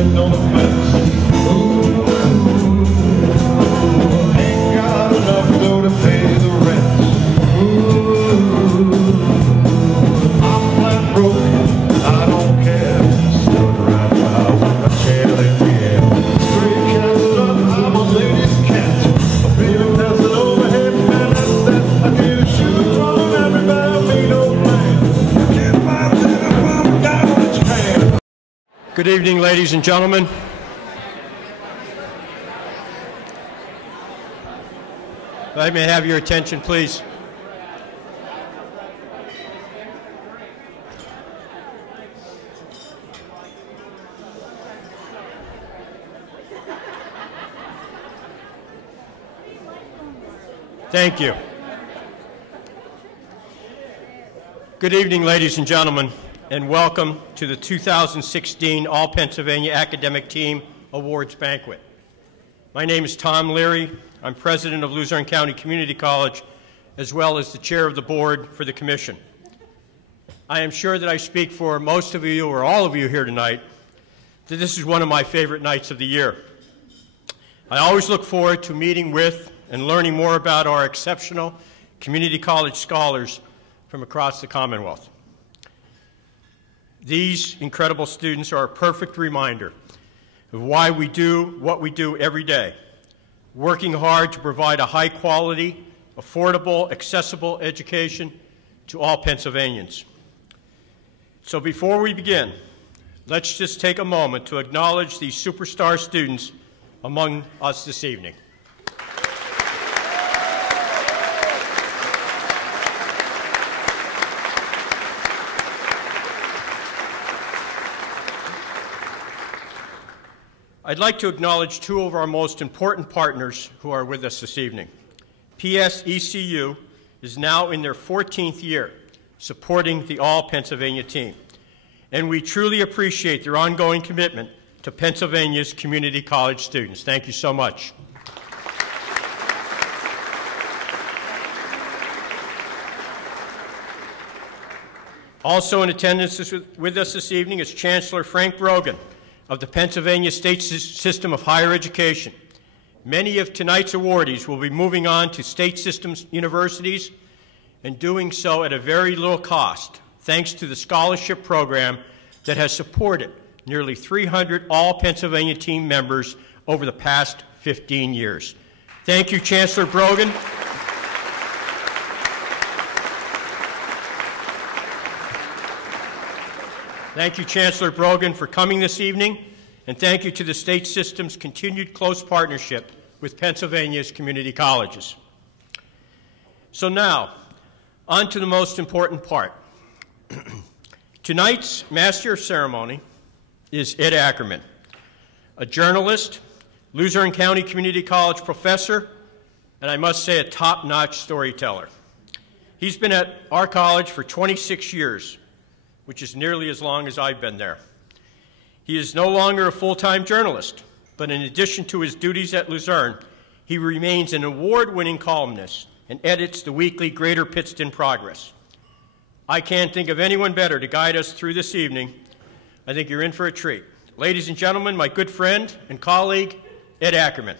sitting on the fence. Ooh, ain't got enough dough to pay the rent. Ooh, I'm flat broke, I don't care. Stuck right now with my tail in the air. Stray cats up, I'm a lady's cat. A baby dancing overhead, man, that's that. I get a shoe from every Balmain old man. I can't buy dinner from down Japan. Good evening, ladies and gentlemen. Let me have your attention, please. Thank you. Good evening, ladies and gentlemen, and welcome to the 2016 All-Pennsylvania Academic Team Awards Banquet. My name is Tom Leary. I'm president of Luzerne County Community College, as well as the chair of the board for the commission. I am sure that I speak for most of you, or all of you here tonight, that this is one of my favorite nights of the year. I always look forward to meeting with and learning more about our exceptional community college scholars from across the Commonwealth. These incredible students are a perfect reminder of why we do what we do every day, working hard to provide a high-quality, affordable, accessible education to all Pennsylvanians. So before we begin, let's just take a moment to acknowledge these superstar students among us this evening. I'd like to acknowledge two of our most important partners who are with us this evening. PSECU is now in their 14th year supporting the All-Pennsylvania team, and we truly appreciate their ongoing commitment to Pennsylvania's community college students. Thank you so much. Also in attendance with us this evening is Chancellor Frank Brogan of the Pennsylvania State System of Higher Education. Many of tonight's awardees will be moving on to state systems universities and doing so at a very low cost, thanks to the scholarship program that has supported nearly 300 all-Pennsylvania team members over the past 15 years. Thank you, Chancellor Brogan. Thank you, Chancellor Brogan, for coming this evening, and thank you to the state system's continued close partnership with Pennsylvania's community colleges. So now, on to the most important part. Tonight's master of ceremony is Ed Ackerman, a journalist, Luzerne County Community College professor, and I must say a top-notch storyteller. He's been at our college for 26 years, which is nearly as long as I've been there. He is no longer a full-time journalist, but in addition to his duties at Luzerne, he remains an award-winning columnist and edits the weekly Greater Pittston Progress. I can't think of anyone better to guide us through this evening. I think you're in for a treat. Ladies and gentlemen, my good friend and colleague, Ed Ackerman.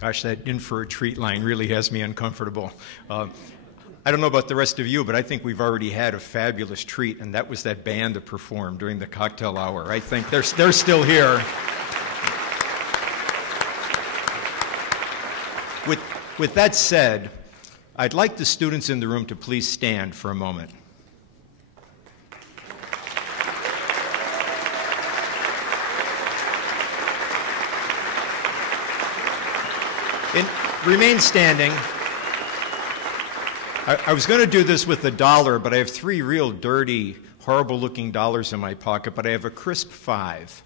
Gosh, that in for a treat line really has me uncomfortable. I don't know about the rest of you, but I think we've already had a fabulous treat, and that was that band that performed during the cocktail hour. I think they're still here. With that said, I'd like the students in the room to please stand for a moment. Remain standing. I was going to do this with $1, but I have 3 real dirty, horrible-looking dollars in my pocket, but I have a crisp 5.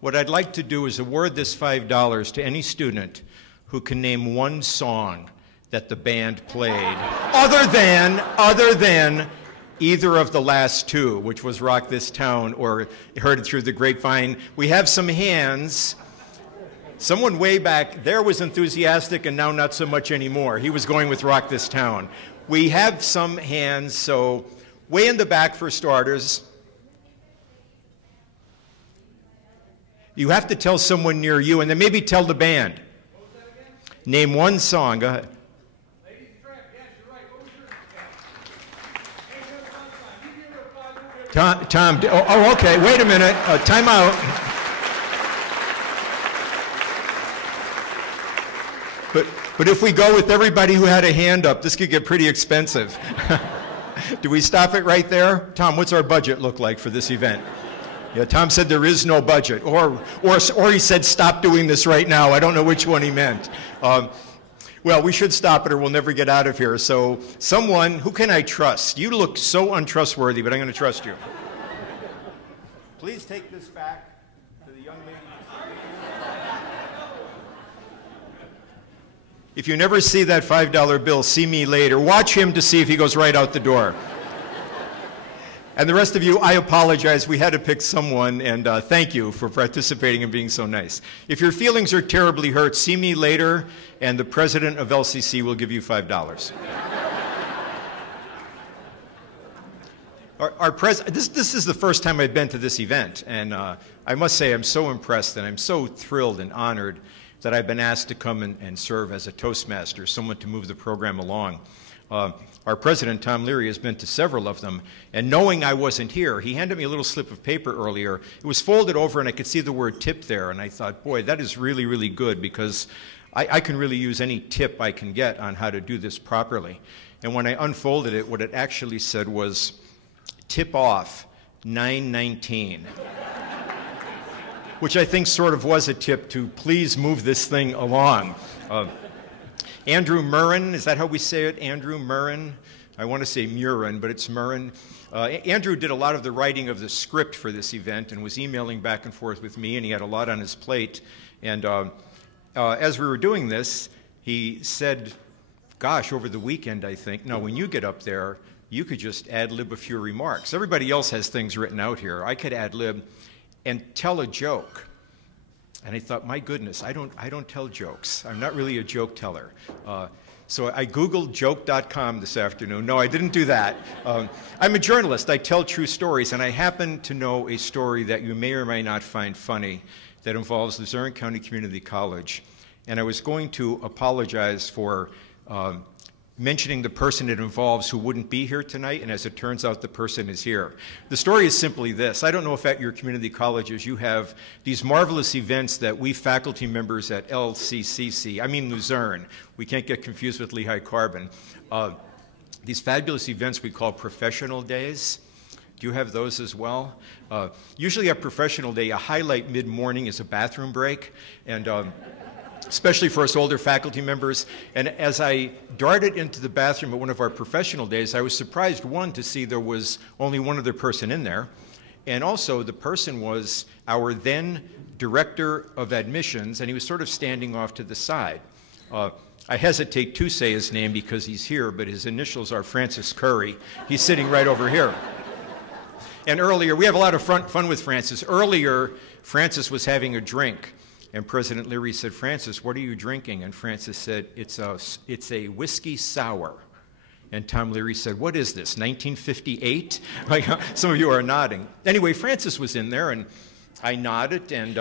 What I'd like to do is award this $5 to any student who can name one song that the band played, other than either of the last two, which was Rock This Town or Heard It Through the Grapevine. We have some hands. Someone way back there was enthusiastic and now not so much anymore. He was going with Rock This Town. We have some hands, so way in the back for starters. You have to tell someone near you, and then maybe tell the band. Name one song. Go ahead. Tom, oh, okay, wait a minute. Time out. But if we go with everybody who had a hand up, this could get pretty expensive. Do we stop it right there? Tom, what's our budget look like for this event? Yeah, Tom said there is no budget, or he said stop doing this right now. I don't know which one he meant. Well, we should stop it or we'll never get out of here. So someone, who can I trust? You look so untrustworthy, but I'm going to trust you. Please take this back to the young lady. If you never see that $5 bill, see me later. Watch him to see if he goes right out the door. And the rest of you, I apologize. We had to pick someone, and thank you for participating and being so nice. If your feelings are terribly hurt, see me later, and the president of LCC will give you $5. This is the first time I've been to this event, and I must say I'm so impressed and I'm so thrilled and honored that I've been asked to come and serve as a Toastmaster, someone to move the program along. Our president, Tom Leary, has been to several of them, and knowing I wasn't here, he handed me a little slip of paper earlier. It was folded over, and I could see the word tip there, and I thought, boy, that is really, really good, because I can really use any tip I can get on how to do this properly. And when I unfolded it, what it actually said was, tip off, 9:19. Which I think sort of was a tip to please move this thing along. Andrew Murrin, is that how we say it? Andrew Murrin? I want to say Murin, but it's Murrin. Andrew did a lot of the writing of the script for this event and was emailing back and forth with me, and he had a lot on his plate. And as we were doing this, he said, gosh, over the weekend, I think, no, when you get up there, you could just ad-lib a few remarks. Everybody else has things written out here. I could ad-lib and tell a joke. And I thought, my goodness, I don't tell jokes. I'm not really a joke teller. So I Googled joke.com this afternoon. No, I didn't do that. I'm a journalist. I tell true stories, and I happen to know a story that you may or may not find funny that involves Luzerne County Community College. And I was going to apologize for mentioning the person it involves who wouldn't be here tonight, and as it turns out, the person is here. The story is simply this. I don't know if at your community colleges you have these marvelous events that we faculty members at LCCC, I mean Luzerne, we can't get confused with Lehigh Carbon, these fabulous events we call professional days. Do you have those as well? Usually at professional day, a highlight mid-morning is a bathroom break, and especially for us older faculty members. And as I darted into the bathroom at one of our professional days, I was surprised, one, to see there was only one other person in there. And also, the person was our then director of admissions, and he was sort of standing off to the side. I hesitate to say his name because he's here, but his initials are Francis Curry. He's sitting right over here. And earlier, we have a lot of fun with Francis. Earlier, Francis was having a drink. And President Leary said, Francis, what are you drinking? And Francis said, it's a whiskey sour. And Tom Leary said, what is this, 1958? Like, some of you are nodding. Anyway, Francis was in there, and I nodded and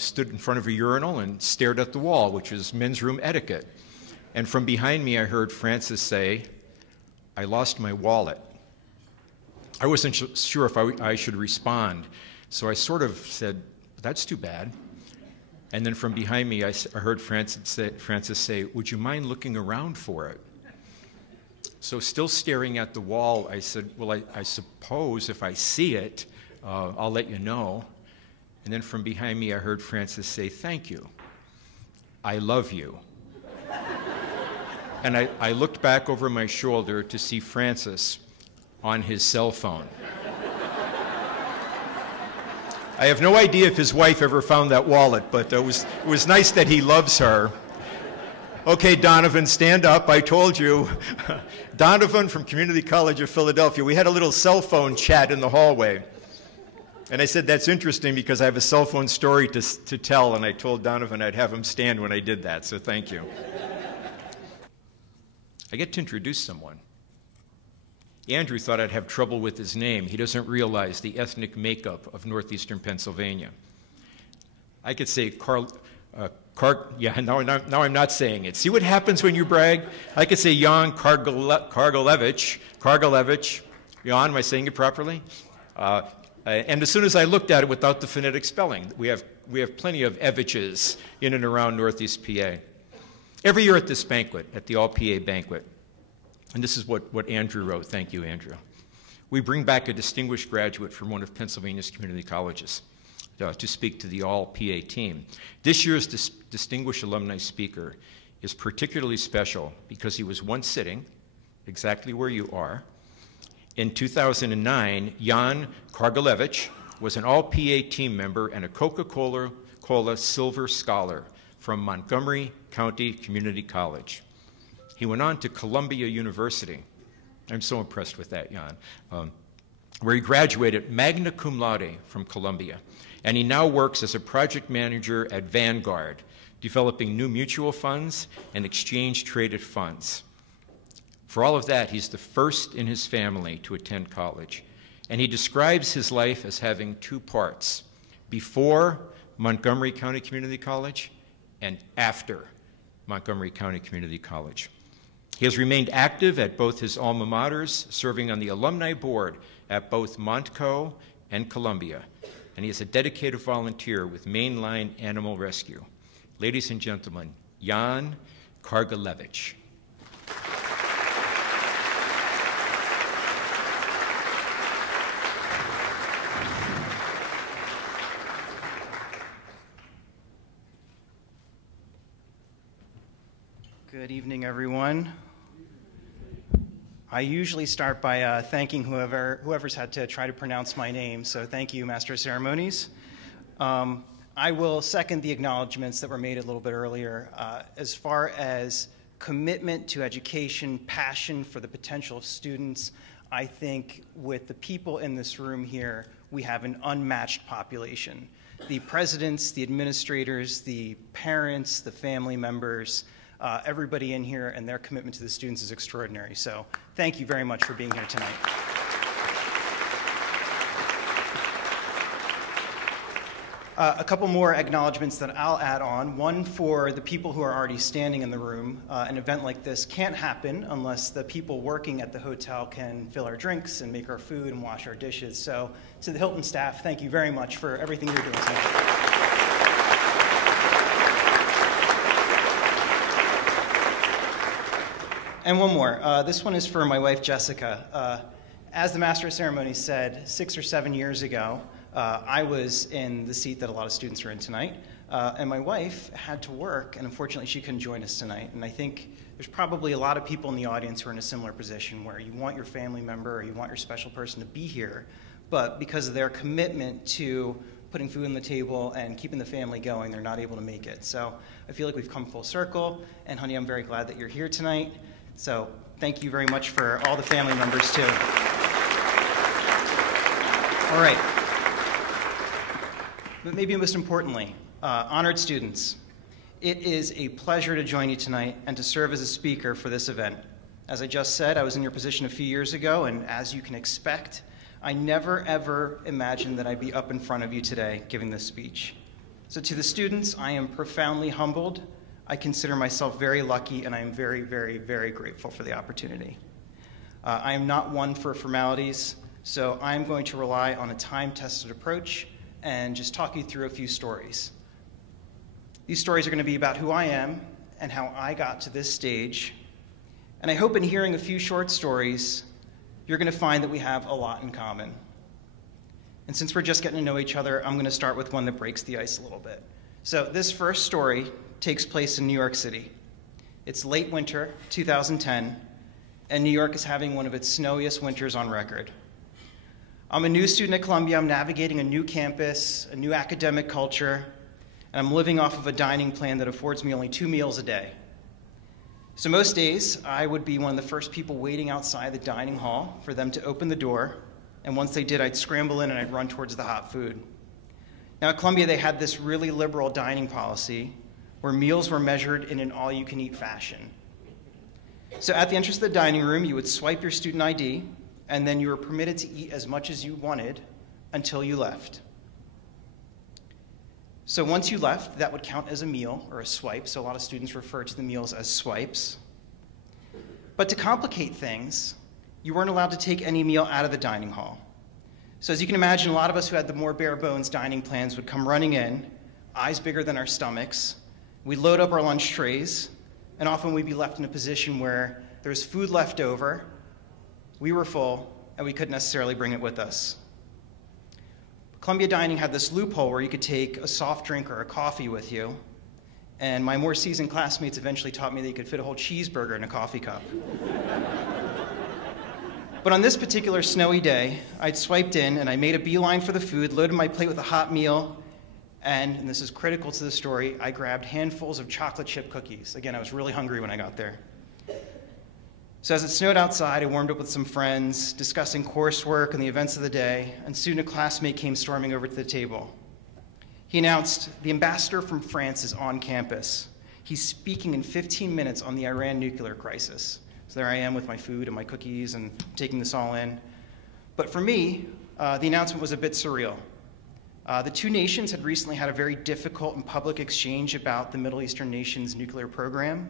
stood in front of a urinal and stared at the wall, which is men's room etiquette. And from behind me, I heard Francis say, I lost my wallet. I wasn't sure if I should respond, so I sort of said, that's too bad. And then from behind me, I heard Francis say, would you mind looking around for it? So still staring at the wall, I said, well, I suppose if I see it, I'll let you know. And then from behind me, I heard Francis say, thank you. I love you. And I looked back over my shoulder to see Francis on his cell phone. I have no idea if his wife ever found that wallet, but it was nice that he loves her. Okay, Donovan, stand up. I told you. Donovan from Community College of Philadelphia. We had a little cell phone chat in the hallway. And I said, that's interesting because I have a cell phone story to tell, and I told Donovan I'd have him stand when I did that, so thank you. I get to introduce someone. Andrew thought I'd have trouble with his name. He doesn't realize the ethnic makeup of northeastern Pennsylvania. I could say now I'm not saying it. See what happens when you brag? I could say Jan Kargalevich. Jan, am I saying it properly? And as soon as I looked at it without the phonetic spelling, we have plenty of Eviches in and around Northeast PA. Every year at this banquet, at the All-PA Banquet, and this is what Andrew wrote. Thank you, Andrew. We bring back a distinguished graduate from one of Pennsylvania's community colleges to speak to the All-PA team. This year's distinguished alumni speaker is particularly special because he was once sitting exactly where you are. In 2009, Jan Kargalevich was an All-PA team member and a Coca-Cola Silver Scholar from Montgomery County Community College. He went on to Columbia University. I'm so impressed with that, Jan, where he graduated magna cum laude from Columbia. And he now works as a project manager at Vanguard, developing new mutual funds and exchange-traded funds. For all of that, he's the first in his family to attend college. And he describes his life as having two parts: before Montgomery County Community College and after Montgomery County Community College. He has remained active at both his alma maters, serving on the alumni board at both Montco and Columbia. And he is a dedicated volunteer with Mainline Animal Rescue. Ladies and gentlemen, Jan Kargalevich. Good evening, everyone. I usually start by thanking whoever's had to try to pronounce my name, so thank you, Master of Ceremonies. I will second the acknowledgments that were made a little bit earlier. As far as commitment to education, passion for the potential of students, I think with the people in this room here, we have an unmatched population. The presidents, the administrators, the parents, the family members, everybody in here and their commitment to the students is extraordinary. So thank you very much for being here tonight. A couple more acknowledgments that I'll add on. One for the people who are already standing in the room. An event like this can't happen unless the people working at the hotel can fill our drinks and make our food and wash our dishes. So to the Hilton staff, thank you very much for everything you're doing tonight. And one more. This one is for my wife, Jessica. As the Master of Ceremonies said, 6 or 7 years ago, I was in the seat that a lot of students are in tonight, and my wife had to work, and unfortunately she couldn't join us tonight. And I think there's probably a lot of people in the audience who are in a similar position where you want your family member or you want your special person to be here, but because of their commitment to putting food on the table and keeping the family going, they're not able to make it. So I feel like we've come full circle, and honey, I'm very glad that you're here tonight. So thank you very much for all the family members too. All right. But maybe most importantly, honored students, it is a pleasure to join you tonight and to serve as a speaker for this event. As I just said, I was in your position a few years ago, and as you can expect, I never ever imagined that I'd be up in front of you today giving this speech. So to the students, I am profoundly humbled. I consider myself very lucky, and I am very, very, very grateful for the opportunity. I am not one for formalities, so I'm going to rely on a time-tested approach and just talk you through a few stories. These stories are going to be about who I am and how I got to this stage, and I hope in hearing a few short stories, you're going to find that we have a lot in common. And since we're just getting to know each other, I'm going to start with one that breaks the ice a little bit. So this first story takes place in New York City. It's late winter, 2010, and New York is having one of its snowiest winters on record. I'm a new student at Columbia. I'm navigating a new campus, a new academic culture, and I'm living off of a dining plan that affords me only 2 meals a day. So most days, I would be one of the first people waiting outside the dining hall for them to open the door, and once they did, I'd scramble in and I'd run towards the hot food. Now at Columbia, they had this really liberal dining policy where meals were measured in an all-you-can-eat fashion. So at the entrance of the dining room, you would swipe your student ID, and then you were permitted to eat as much as you wanted until you left. So once you left, that would count as a meal or a swipe, so a lot of students refer to the meals as swipes. But to complicate things, you weren't allowed to take any meal out of the dining hall. So as you can imagine, a lot of us who had the more bare bones dining plans would come running in, eyes bigger than our stomachs. We'd load up our lunch trays, and often we'd be left in a position where there was food left over, we were full, and we couldn't necessarily bring it with us. Columbia Dining had this loophole where you could take a soft drink or a coffee with you, and my more seasoned classmates eventually taught me that you could fit a whole cheeseburger in a coffee cup. But on this particular snowy day, I'd swiped in and I made a beeline for the food, loaded my plate with a hot meal, and this is critical to the story, I grabbed handfuls of chocolate chip cookies. Again, I was really hungry when I got there. So as it snowed outside, I warmed up with some friends, discussing coursework and the events of the day, and soon a classmate came storming over to the table. He announced, "The ambassador from France is on campus. He's speaking in 15 minutes on the Iran nuclear crisis." So there I am with my food and my cookies and taking this all in. But for me, the announcement was a bit surreal. The two nations had recently had a very difficult and public exchange about the Middle Eastern nation's nuclear program.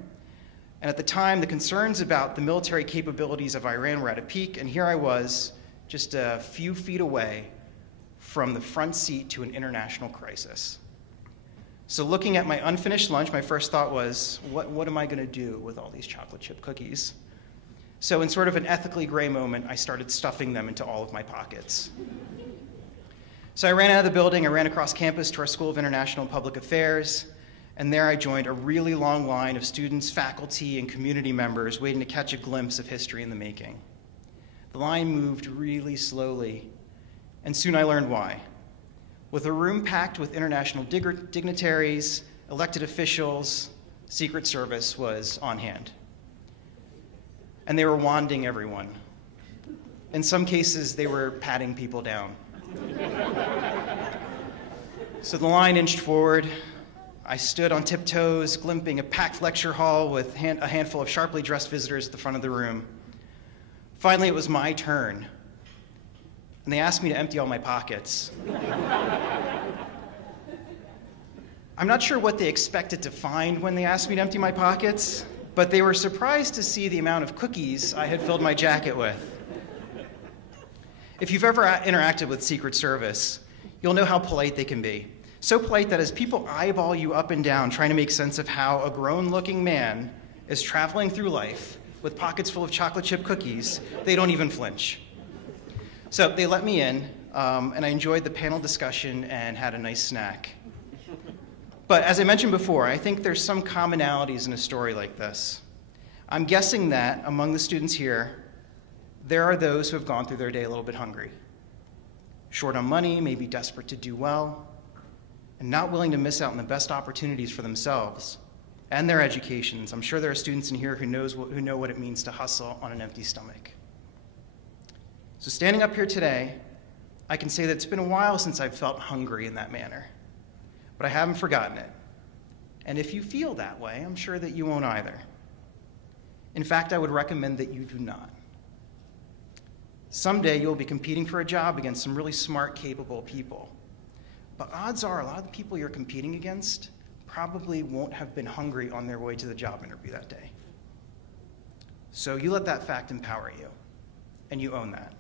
And at the time, the concerns about the military capabilities of Iran were at a peak, and here I was, just a few feet away from the front seat to an international crisis. So looking at my unfinished lunch, my first thought was, what am I going to do with all these chocolate chip cookies? So in sort of an ethically gray moment, I started stuffing them into all of my pockets. So I ran out of the building, I ran across campus to our School of International and Public Affairs, and there I joined a really long line of students, faculty, and community members waiting to catch a glimpse of history in the making. The line moved really slowly, and soon I learned why. With a room packed with international dignitaries, elected officials, Secret Service was on hand. And they were wanding everyone. In some cases, they were patting people down. So the line inched forward. I stood on tiptoes, glimpsing a packed lecture hall with a handful of sharply dressed visitors at the front of the room. Finally, it was my turn, and they asked me to empty all my pockets. I'm not sure what they expected to find when they asked me to empty my pockets, but they were surprised to see the amount of cookies I had filled my jacket with. If you've ever interacted with Secret Service, you'll know how polite they can be. So polite that as people eyeball you up and down trying to make sense of how a grown-looking man is traveling through life with pockets full of chocolate chip cookies, they don't even flinch. So they let me in, and I enjoyed the panel discussion and had a nice snack. But as I mentioned before, I think there's some commonalities in a story like this. I'm guessing that among the students here, there are those who have gone through their day a little bit hungry, short on money, maybe desperate to do well, and not willing to miss out on the best opportunities for themselves and their educations. I'm sure there are students in here who know what it means to hustle on an empty stomach. So standing up here today, I can say that it's been a while since I've felt hungry in that manner, but I haven't forgotten it. And if you feel that way, I'm sure that you won't either. In fact, I would recommend that you do not. Someday you'll be competing for a job against some really smart, capable people. But odds are a lot of the people you're competing against probably won't have been hungry on their way to the job interview that day. So you let that fact empower you, and you own that.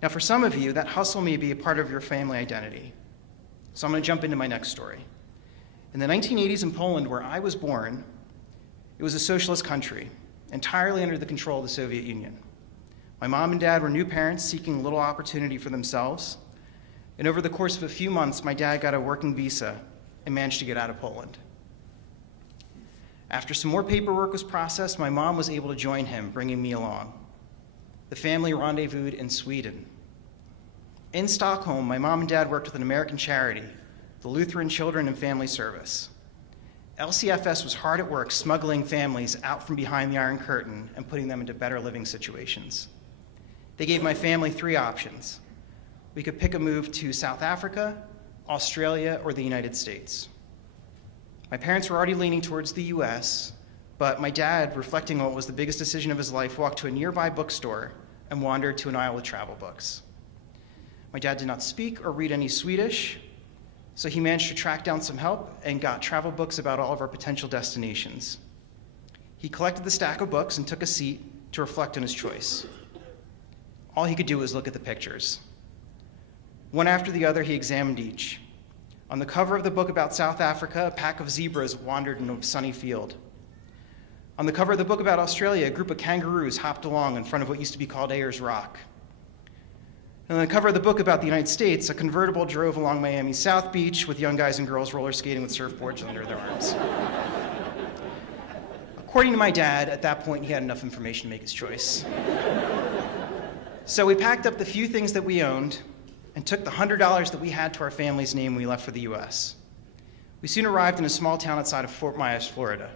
Now for some of you, that hustle may be a part of your family identity. So I'm going to jump into my next story. In the 1980s in Poland, where I was born, it was a socialist country, entirely under the control of the Soviet Union. My mom and dad were new parents seeking a little opportunity for themselves. And over the course of a few months, my dad got a working visa and managed to get out of Poland. After some more paperwork was processed, my mom was able to join him, bringing me along. The family rendezvoused in Sweden. In Stockholm, my mom and dad worked with an American charity, the Lutheran Children and Family Service. LCFS was hard at work smuggling families out from behind the Iron Curtain and putting them into better living situations. They gave my family 3 options. We could pick a move to South Africa, Australia, or the United States. My parents were already leaning towards the US, but my dad, reflecting on what was the biggest decision of his life, walked to a nearby bookstore and wandered to an aisle with travel books. My dad did not speak or read any Swedish, so he managed to track down some help and got travel books about all of our potential destinations. He collected the stack of books and took a seat to reflect on his choice. All he could do was look at the pictures. One after the other, he examined each. On the cover of the book about South Africa, a pack of zebras wandered in a sunny field. On the cover of the book about Australia, a group of kangaroos hopped along in front of what used to be called Ayers Rock. And on the cover of the book about the United States, a convertible drove along Miami's South Beach with young guys and girls roller skating with surfboards under their arms. According to my dad, at that point, he had enough information to make his choice. So we packed up the few things that we owned and took the $100 that we had to our family's name when we left for the US. We soon arrived in a small town outside of Fort Myers, Florida.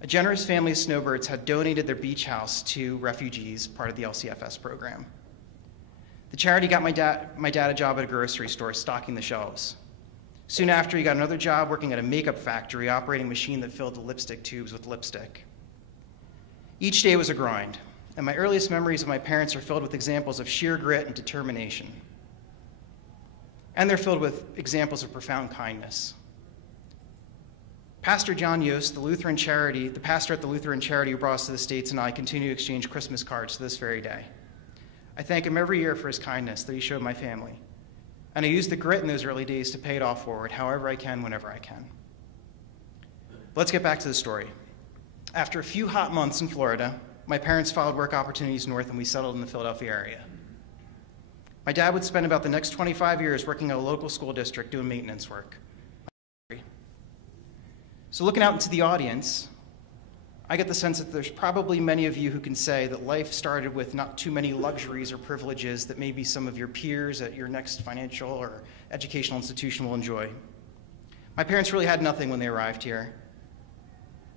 A generous family of snowbirds had donated their beach house to refugees, part of the LCFS program. The charity got my dad a job at a grocery store, stocking the shelves. Soon after, he got another job working at a makeup factory, operating a machine that filled the lipstick tubes with lipstick. Each day was a grind, and my earliest memories of my parents are filled with examples of sheer grit and determination. And they're filled with examples of profound kindness. Pastor John Yost, the pastor at the Lutheran charity who brought us to the States, and I continue to exchange Christmas cards to this very day. I thank him every year for his kindness that he showed my family. And I use the grit in those early days to pay it all forward, however I can, whenever I can. Let's get back to the story. After a few hot months in Florida, my parents followed work opportunities north and we settled in the Philadelphia area. My dad would spend about the next 25 years working at a local school district doing maintenance work. So looking out into the audience, I get the sense that there's probably many of you who can say that life started with not too many luxuries or privileges that maybe some of your peers at your next financial or educational institution will enjoy. My parents really had nothing when they arrived here.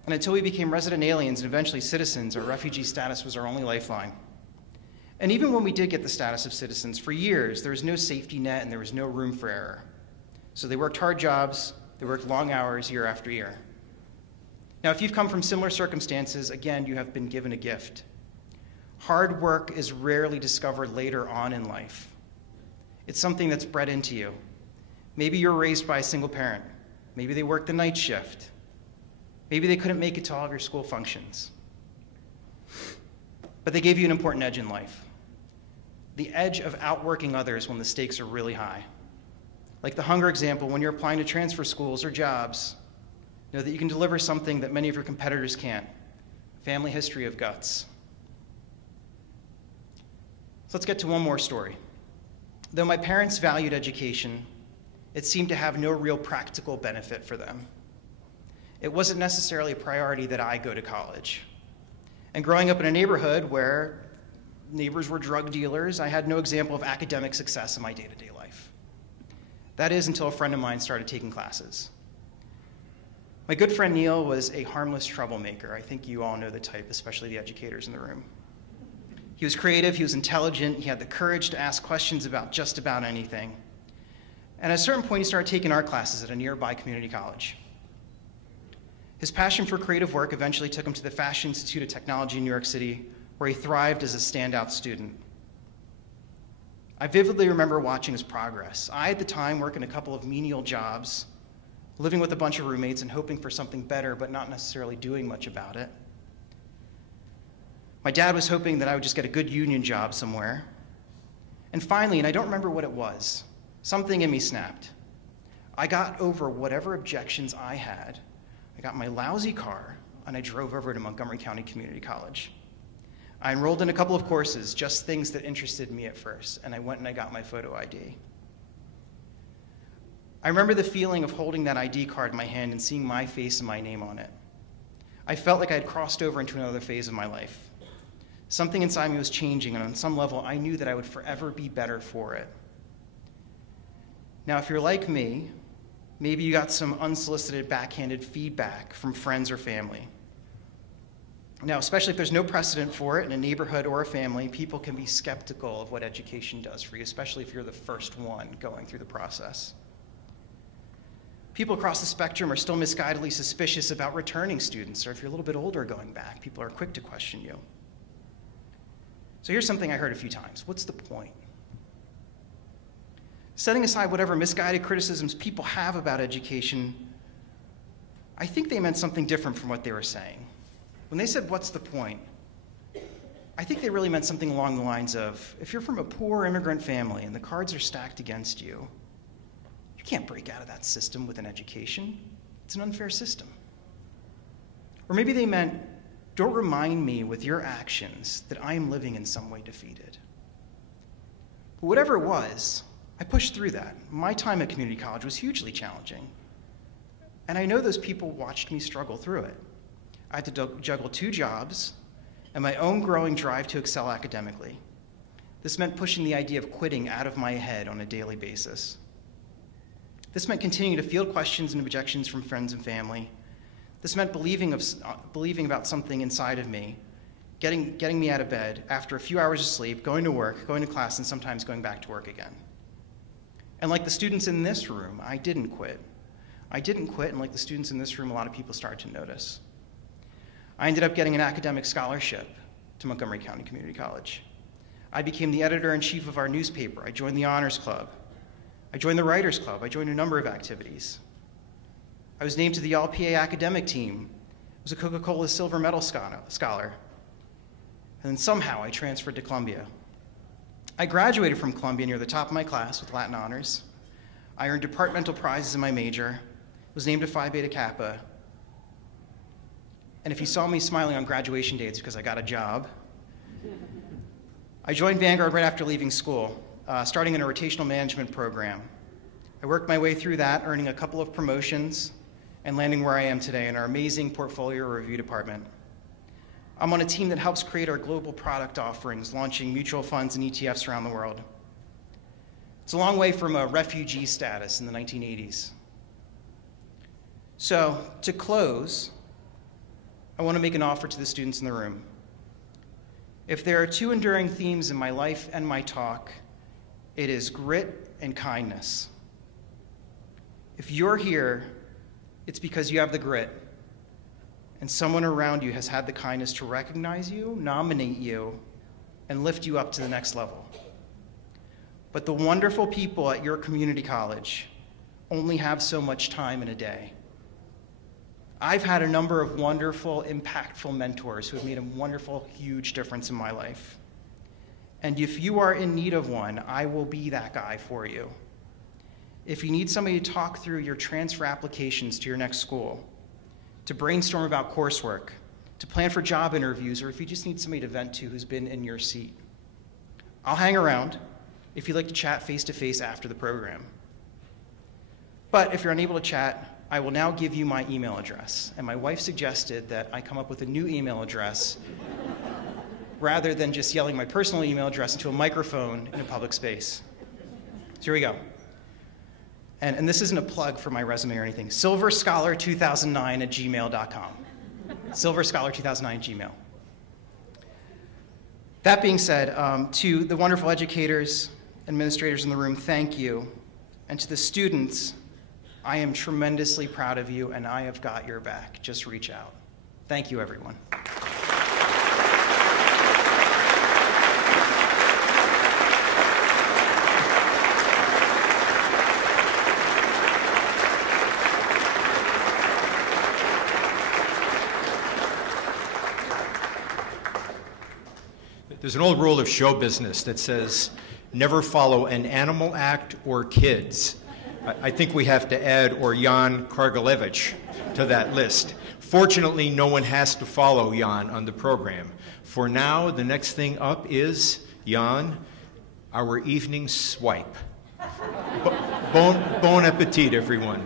And until we became resident aliens and eventually citizens, our refugee status was our only lifeline. And even when we did get the status of citizens, for years there was no safety net and there was no room for error. So they worked hard jobs, they worked long hours year after year. Now, if you've come from similar circumstances, again, you have been given a gift. Hard work is rarely discovered later on in life. It's something that's bred into you. Maybe you were raised by a single parent. Maybe they worked the night shift. Maybe they couldn't make it to all of your school functions. But they gave you an important edge in life. The edge of outworking others when the stakes are really high. Like the hunger example, when you're applying to transfer schools or jobs, know that you can deliver something that many of your competitors can't. Family history of guts. So let's get to one more story. Though my parents valued education, it seemed to have no real practical benefit for them. It wasn't necessarily a priority that I go to college. And growing up in a neighborhood where neighbors were drug dealers, I had no example of academic success in my day-to-day life. That is until a friend of mine started taking classes. My good friend Neil was a harmless troublemaker. I think you all know the type, especially the educators in the room. He was creative, he was intelligent, he had the courage to ask questions about just about anything. And at a certain point, he started taking art classes at a nearby community college. His passion for creative work eventually took him to the Fashion Institute of Technology in New York City, where he thrived as a standout student. I vividly remember watching his progress. I, at the time, worked in a couple of menial jobs, living with a bunch of roommates and hoping for something better, but not necessarily doing much about it. My dad was hoping that I would just get a good union job somewhere. And finally, and I don't remember what it was, something in me snapped. I got over whatever objections I had. I got my lousy car, and I drove over to Montgomery County Community College. I enrolled in a couple of courses, just things that interested me at first, and I went and I got my photo ID. I remember the feeling of holding that ID card in my hand and seeing my face and my name on it. I felt like I had crossed over into another phase of my life. Something inside me was changing, and on some level, I knew that I would forever be better for it. Now, if you're like me, Maybe you got some unsolicited backhanded feedback from friends or family. Now, especially if there's no precedent for it in a neighborhood or a family, people can be skeptical of what education does for you, especially if you're the first one going through the process. People across the spectrum are still misguidedly suspicious about returning students, or if you're a little bit older going back, people are quick to question you. So here's something I heard a few times. What's the point? Setting aside whatever misguided criticisms people have about education, I think they meant something different from what they were saying. When they said, what's the point? I think they really meant something along the lines of, if you're from a poor immigrant family and the cards are stacked against you, you can't break out of that system with an education. It's an unfair system. Or maybe they meant, don't remind me with your actions that I am living in some way defeated. But whatever it was, I pushed through that. My time at community college was hugely challenging. And I know those people watched me struggle through it. I had to juggle 2 jobs and my own growing drive to excel academically. This meant pushing the idea of quitting out of my head on a daily basis. This meant continuing to field questions and objections from friends and family. This meant believing about something inside of me, getting me out of bed after a few hours of sleep, going to work, going to class, and sometimes going back to work again. And like the students in this room, I didn't quit. I didn't quit, and like the students in this room, a lot of people started to notice. I ended up getting an academic scholarship to Montgomery County Community College. I became the editor-in-chief of our newspaper. I joined the Honors Club. I joined the Writers Club. I joined a number of activities. I was named to the All-PA academic team. I was a Coca-Cola Silver Medal scholar. And then somehow I transferred to Columbia. I graduated from Columbia near the top of my class with Latin honors. I earned departmental prizes in my major, was named a Phi Beta Kappa. And if you saw me smiling on graduation day, it's because I got a job. I joined Vanguard right after leaving school, starting in a rotational management program. I worked my way through that, earning a couple of promotions and landing where I am today in our amazing portfolio review department. I'm on a team that helps create our global product offerings, launching mutual funds and ETFs around the world. It's a long way from a refugee status in the 1980s. So, to close, I want to make an offer to the students in the room. If there are 2 enduring themes in my life and my talk, it is grit and kindness. If you're here, it's because you have the grit, and someone around you has had the kindness to recognize you, nominate you, and lift you up to the next level. But the wonderful people at your community college only have so much time in a day. I've had a number of wonderful, impactful mentors who have made a wonderful, huge difference in my life. And if you are in need of one, I will be that guy for you. If you need somebody to talk through your transfer applications to your next school, to brainstorm about coursework, to plan for job interviews, or if you just need somebody to vent to who's been in your seat, I'll hang around if you'd like to chat face-to-face after the program. But if you're unable to chat, I will now give you my email address. And my wife suggested that I come up with a new email address rather than just yelling my personal email address into a microphone in a public space. So here we go. And this isn't a plug for my resume or anything. silverscholar2009@gmail.com. silverscholar2009@gmail. That being said, to the wonderful educators, administrators in the room, thank you. And to the students, I am tremendously proud of you, and I have got your back. Just reach out. Thank you, everyone. There's an old rule of show business that says, never follow an animal act or kids. I think we have to add or Jan Kargalevich to that list. Fortunately, no one has to follow Jan on the program. For now, the next thing up is, Jan, our evening swipe. Bon appetit, everyone.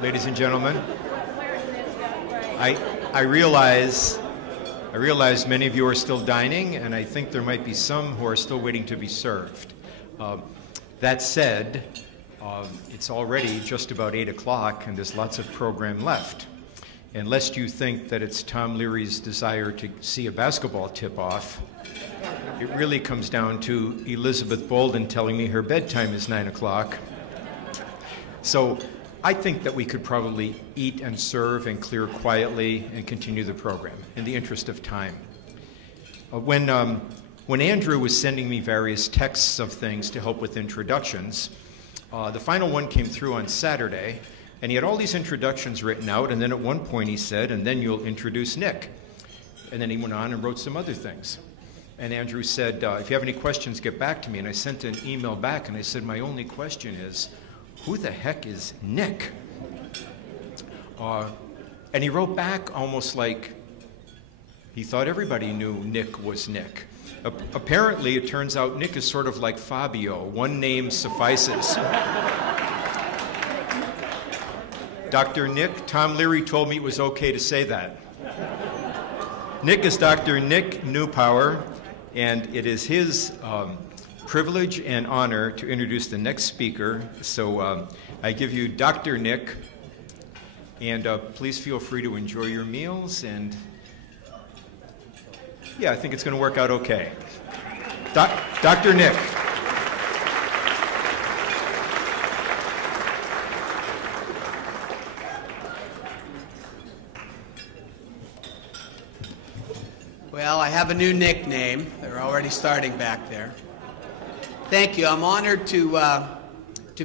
Ladies and gentlemen, I realize I realize many of you are still dining, and I think there might be some who are still waiting to be served. That said, it's already just about 8 o'clock, and there's lots of program left. And lest you think that it's Tom Leary's desire to see a basketball tip-off, it really comes down to Elizabeth Bolden telling me her bedtime is 9 o'clock. So I think that we could probably eat and serve and clear quietly and continue the program in the interest of time. When Andrew was sending me various texts of things to help with introductions, the final one came through on Saturday, and he had all these introductions written out, and then at one point he said, and then you'll introduce Nick. And then he went on and wrote some other things. And Andrew said, if you have any questions, get back to me. And I sent an email back, and I said, my only question is, who the heck is Nick? And he wrote back almost like he thought everybody knew Nick was Nick. Apparently, it turns out Nick is sort of like Fabio. One name suffices. Dr. Nick, Tom Leary told me it was okay to say that. Nick is Dr. Nick Newpower, and it is his privilege and honor to introduce the next speaker. So I give you Dr. Nick, and please feel free to enjoy your meals, and yeah, I think it's going to work out okay. Dr. Nick. Well, I have a new nickname. They're already starting back there. Thank you. I'm honored to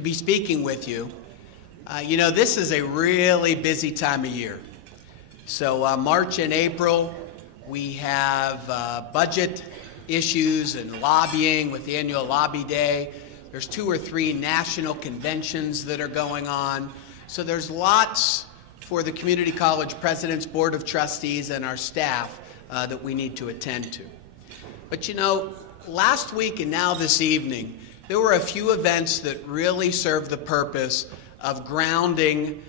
be speaking with you. You know, this is a really busy time of year. So March and April, we have budget issues and lobbying with the annual lobby day. There's 2 or 3 national conventions that are going on. So there's lots for the Community College President's Board of Trustees and our staff that we need to attend to. But you know, last week and now this evening, there were a few events that really served the purpose of grounding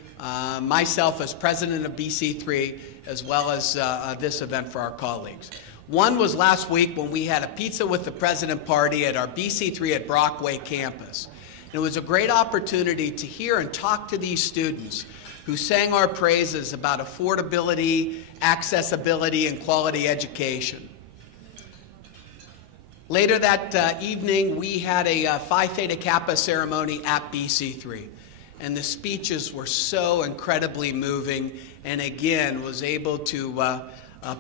myself as president of BC3, as well as this event for our colleagues. One was last week when we had a Pizza with the President party at our BC3 at Brockway campus. And it was a great opportunity to hear and talk to these students who sang our praises about affordability, accessibility, and quality education. Later that evening, we had a Phi Theta Kappa ceremony at BC3. And the speeches were so incredibly moving, and again, was able to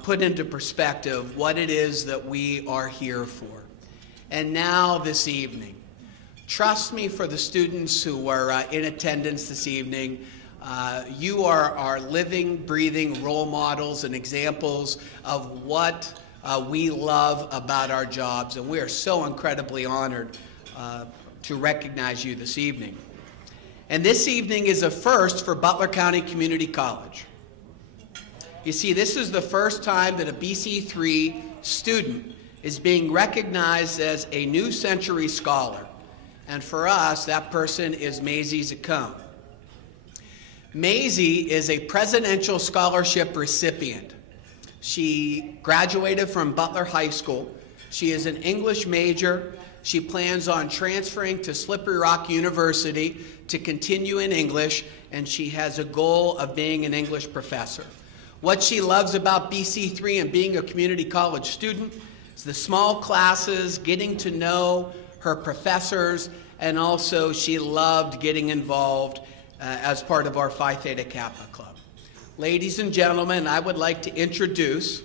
put into perspective what it is that we are here for. And now this evening, trust me, for the students who are in attendance this evening, you are our living, breathing role models and examples of what we love about our jobs, and we are so incredibly honored to recognize you this evening. And this evening is a first for Butler County Community College. You see, this is the first time that a BC3 student is being recognized as a New Century Scholar. And for us, that person is Maisie Zaccone. Maisie is a presidential scholarship recipient. She graduated from Butler High School. She is an English major. She plans on transferring to Slippery Rock University to continue in English, and she has a goal of being an English professor. What she loves about BC3 and being a community college student is the small classes, getting to know her professors, and also she loved getting involved as part of our Phi Theta Kappa Club. Ladies and gentlemen, I would like to introduce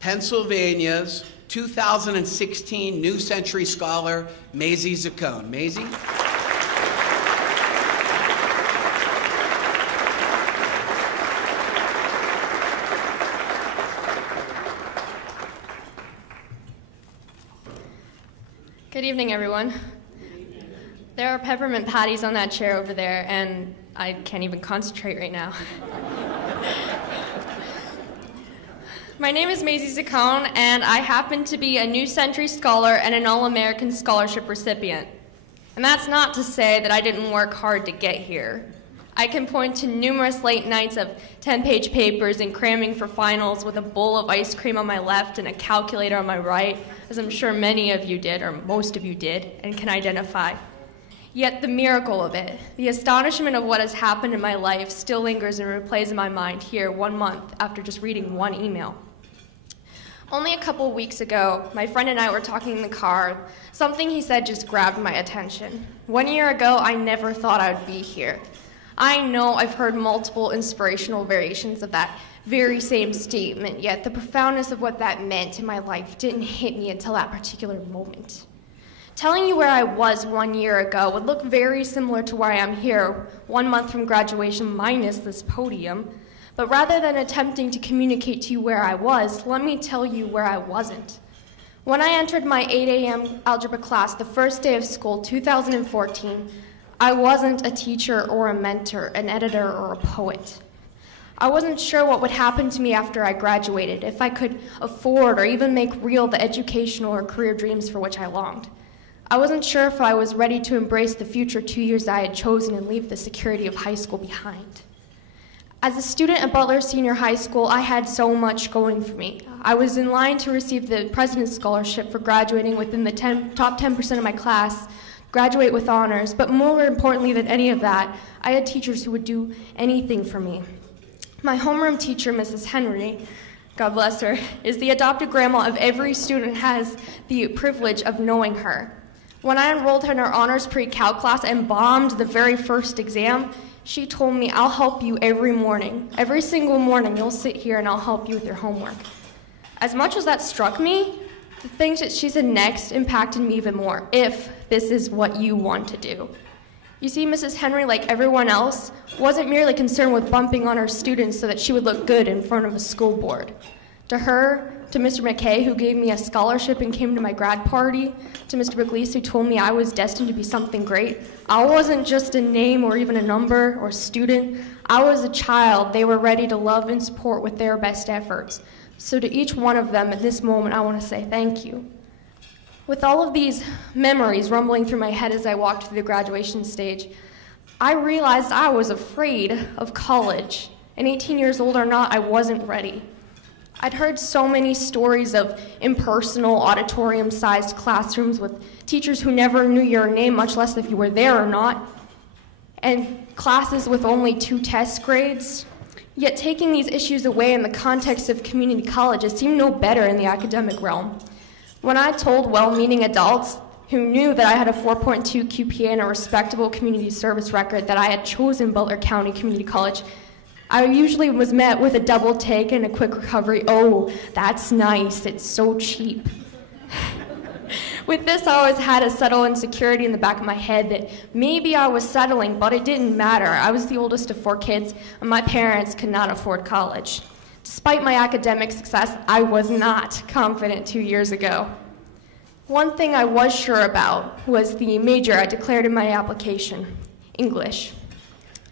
Pennsylvania's 2016 New Century Scholar, Maisie Zaccone. Maisie? Good evening, everyone. There are peppermint patties on that chair over there, and I can't even concentrate right now. My name is Maisie Zaccone, and I happen to be a New Century Scholar and an All-American Scholarship recipient. And that's not to say that I didn't work hard to get here. I can point to numerous late nights of 10-page papers and cramming for finals with a bowl of ice cream on my left and a calculator on my right, as I'm sure many of you did, or most of you did, and can identify. Yet the miracle of it, the astonishment of what has happened in my life still lingers and replays in my mind here 1 month after just reading one email. Only a couple weeks ago, my friend and I were talking in the car. Something he said just grabbed my attention. 1 year ago, I never thought I would be here. I know I've heard multiple inspirational variations of that very same statement, yet the profoundness of what that meant in my life didn't hit me until that particular moment. Telling you where I was 1 year ago would look very similar to where I am here 1 month from graduation minus this podium, but rather than attempting to communicate to you where I was, let me tell you where I wasn't. When I entered my 8 a.m. algebra class the first day of school, 2014, I wasn't a teacher or a mentor, an editor or a poet. I wasn't sure what would happen to me after I graduated, if I could afford or even make real the educational or career dreams for which I longed. I wasn't sure if I was ready to embrace the future 2 years I had chosen and leave the security of high school behind. As a student at Butler Senior High School, I had so much going for me. I was in line to receive the President's Scholarship for graduating within the top 10% of my class, graduate with honors, but more importantly than any of that, I had teachers who would do anything for me. My homeroom teacher, Mrs. Henry, God bless her, is the adopted grandma of every student and has the privilege of knowing her. When I enrolled her in her honors pre-calc class and bombed the very first exam, she told me, I'll help you every morning. Every single morning you'll sit here and I'll help you with your homework. As much as that struck me, the things that she said next impacted me even more, if this is what you want to do. You see, Mrs. Henry, like everyone else, wasn't merely concerned with bumping on her students so that she would look good in front of a school board. To her, to Mr. McKay, who gave me a scholarship and came to my grad party, to Mr. McLeese, who told me I was destined to be something great, I wasn't just a name or even a number or student. I was a child they were ready to love and support with their best efforts. So to each one of them at this moment, I want to say thank you. With all of these memories rumbling through my head as I walked through the graduation stage, I realized I was afraid of college. And 18 years old or not, I wasn't ready. I'd heard so many stories of impersonal, auditorium-sized classrooms with teachers who never knew your name, much less if you were there or not, and classes with only 2 test grades. Yet taking these issues away in the context of community colleges seemed no better in the academic realm. When I told well-meaning adults who knew that I had a 4.2 QPA and a respectable community service record that I had chosen Butler County Community College, I usually was met with a double take and a quick recovery. Oh, that's nice, it's so cheap. With this, I always had a subtle insecurity in the back of my head that maybe I was settling, but it didn't matter. I was the oldest of 4 kids, and my parents could not afford college. Despite my academic success, I was not confident 2 years ago. One thing I was sure about was the major I declared in my application, English.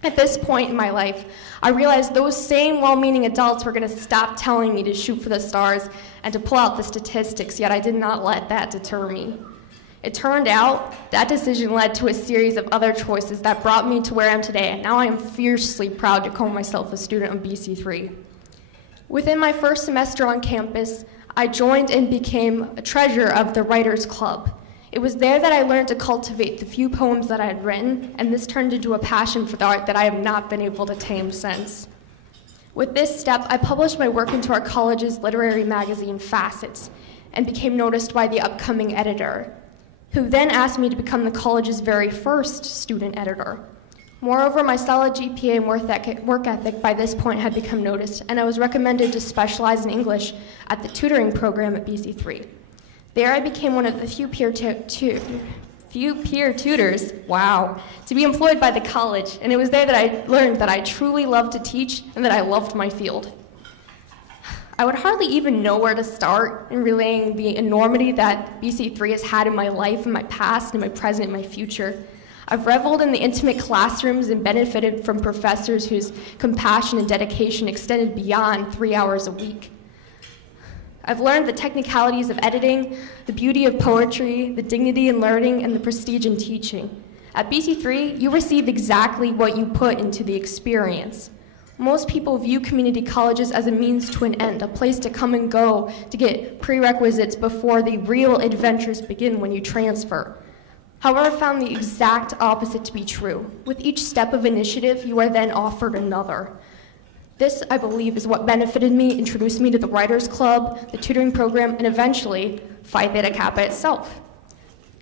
At this point in my life, I realized those same well-meaning adults were going to stop telling me to shoot for the stars and to pull out the statistics, yet I did not let that deter me. It turned out that decision led to a series of other choices that brought me to where I am today, and now I am fiercely proud to call myself a student of BC3. Within my first semester on campus, I joined and became a treasurer of the Writers Club. It was there that I learned to cultivate the few poems that I had written, and this turned into a passion for the art that I have not been able to tame since. With this step, I published my work into our college's literary magazine, Facets, and became noticed by the upcoming editor, who then asked me to become the college's very first student editor. Moreover, my solid GPA and work ethic by this point had become noticed, and I was recommended to specialize in English at the tutoring program at BC3. There I became one of the few peer tutors, wow, to be employed by the college, and it was there that I learned that I truly loved to teach and that I loved my field. I would hardly even know where to start in relaying the enormity that BC3 has had in my life, in my past, in my present, and my future. I've reveled in the intimate classrooms and benefited from professors whose compassion and dedication extended beyond 3 hours a week. I've learned the technicalities of editing, the beauty of poetry, the dignity in learning, and the prestige in teaching. At BC3, you receive exactly what you put into the experience. Most people view community colleges as a means to an end, a place to come and go to get prerequisites before the real adventures begin when you transfer. However, I found the exact opposite to be true. With each step of initiative, you are then offered another. This, I believe, is what benefited me, introduced me to the Writers Club, the tutoring program, and eventually, Phi Theta Kappa itself.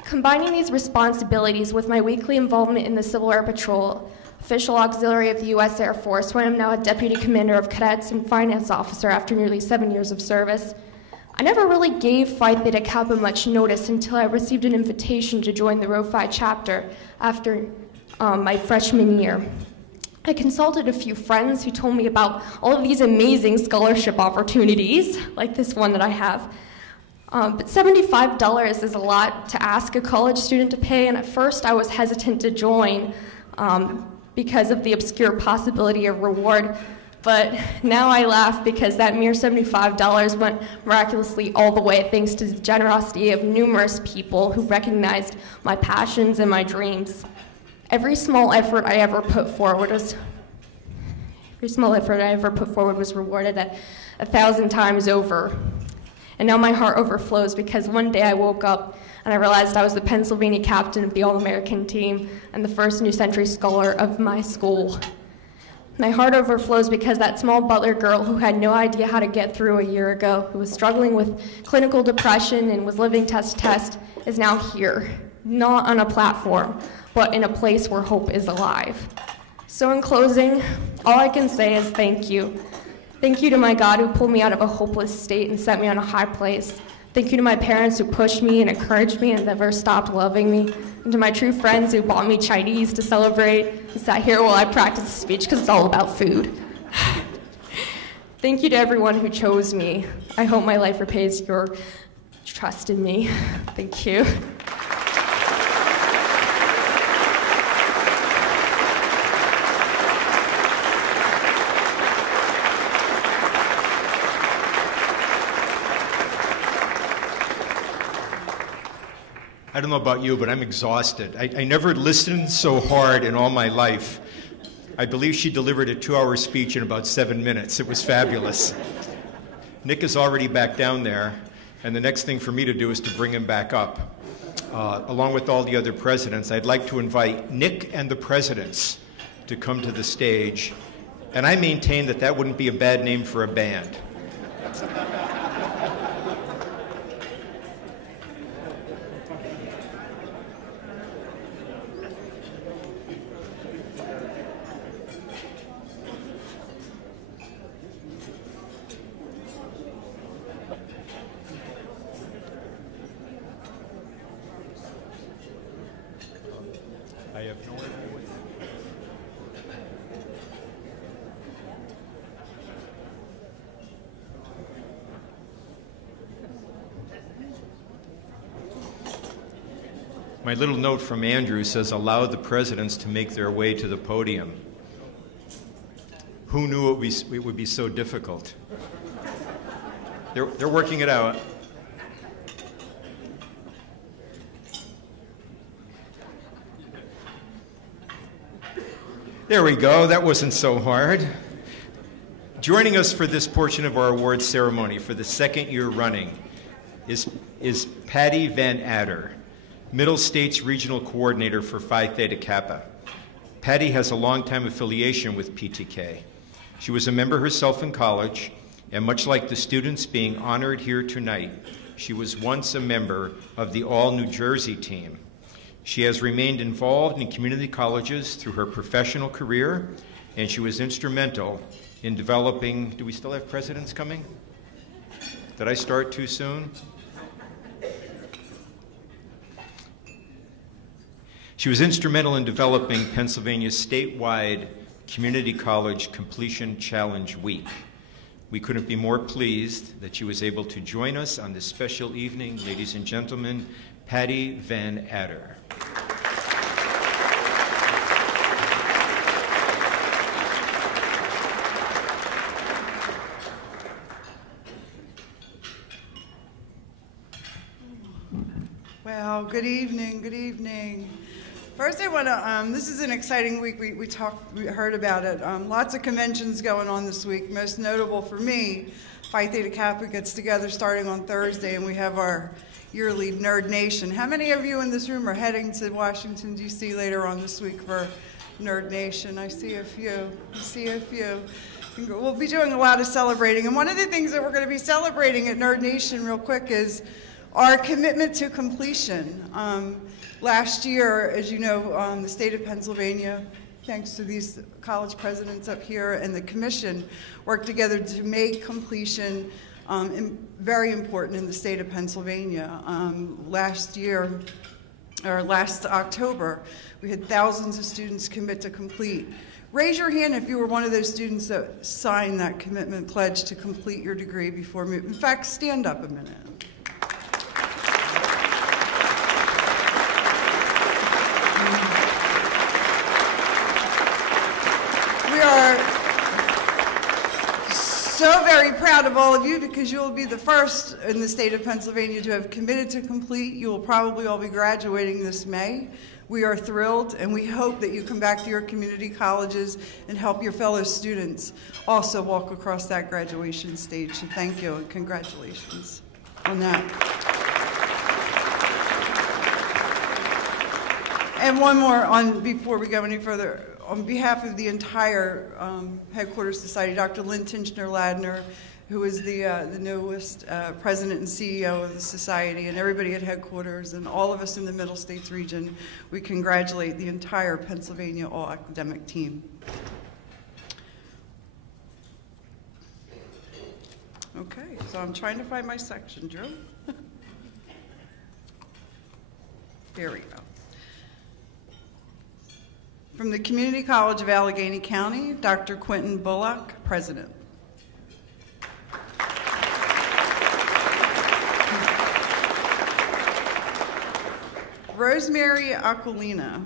Combining these responsibilities with my weekly involvement in the Civil Air Patrol, official auxiliary of the U.S. Air Force, where I'm now a deputy commander of cadets and finance officer after nearly 7 years of service, I never really gave Phi Theta Kappa much notice until I received an invitation to join the Rho Phi chapter after my freshman year. I consulted a few friends who told me about all of these amazing scholarship opportunities, like this one that I have. But $75 is a lot to ask a college student to pay, and at first I was hesitant to join because of the obscure possibility of reward. But now I laugh because that mere $75 went miraculously all the way thanks to the generosity of numerous people who recognized my passions and my dreams. Every small effort I ever put forward was rewarded at 1,000 times over. And now my heart overflows because one day I woke up and I realized I was the Pennsylvania captain of the All-American team and the first New Century Scholar of my school. My heart overflows because that small Butler girl who had no idea how to get through a year ago, who was struggling with clinical depression and was living test to test, is now here, not on a platform, but in a place where hope is alive. So in closing, all I can say is thank you. Thank you to my God who pulled me out of a hopeless state and set me on a high place. Thank you to my parents who pushed me and encouraged me and never stopped loving me. And to my true friends who bought me Chinese to celebrate and sat here while I practiced speech because it's all about food. Thank you to everyone who chose me. I hope my life repays your trust in me. Thank you. I don't know about you, but I'm exhausted. I never listened so hard in all my life. I believe she delivered a 2-hour speech in about 7 minutes. It was fabulous. Nick is already back down there, and the next thing for me to do is to bring him back up. Along with all the other presidents, I'd like to invite Nick and the presidents to come to the stage, and I maintain that that wouldn't be a bad name for a band. My little note from Andrew says, allow the presidents to make their way to the podium. Who knew it would be so difficult? They're working it out. There we go, that wasn't so hard. Joining us for this portion of our awards ceremony for the second year running is Patty Van Adder, Middle States Regional Coordinator for Phi Theta Kappa. Patty has a long-time affiliation with PTK. She was a member herself in college, and much like the students being honored here tonight, she was once a member of the All New Jersey team. She has remained involved in community colleges through her professional career, and she was instrumental in developing, do we still have presidents coming? Did I start too soon? She was instrumental in developing Pennsylvania's statewide Community College Completion Challenge Week. We couldn't be more pleased that she was able to join us on this special evening. Ladies and gentlemen, Patty Van Adder. Well, good evening, good evening. First, I want to, this is an exciting week. We heard about it. Lots of conventions going on this week. Most notable for me, Phi Theta Kappa gets together starting on Thursday, and we have our yearly Nerd Nation. How many of you in this room are heading to Washington, D.C. later on this week for Nerd Nation? I see a few. We'll be doing a lot of celebrating, and one of the things that we're going to be celebrating at Nerd Nation real quick is our commitment to completion. Last year, as you know, the state of Pennsylvania, thanks to these college presidents up here and the commission, worked together to make completion very important in the state of Pennsylvania. Last October, we had thousands of students commit to complete. Raise your hand if you were one of those students that signed that commitment pledge to complete your degree before moving. In fact, stand up a minute. We are so very proud of all of you because you will be the first in the state of Pennsylvania to have committed to complete. You will probably all be graduating this May. We are thrilled, and we hope that you come back to your community colleges and help your fellow students also walk across that graduation stage. So thank you and congratulations on that. And one more before we go any further. On behalf of the entire Headquarters Society, Dr. Lynn Tinchner-Ladner, who is the newest president and CEO of the society, and everybody at Headquarters, and all of us in the Middle States region, we congratulate the entire Pennsylvania all-academic team. Okay, so I'm trying to find my section, Drew. There we go. From the Community College of Allegheny County, Dr. Quentin Bullock, President. Rosemary Aquilina.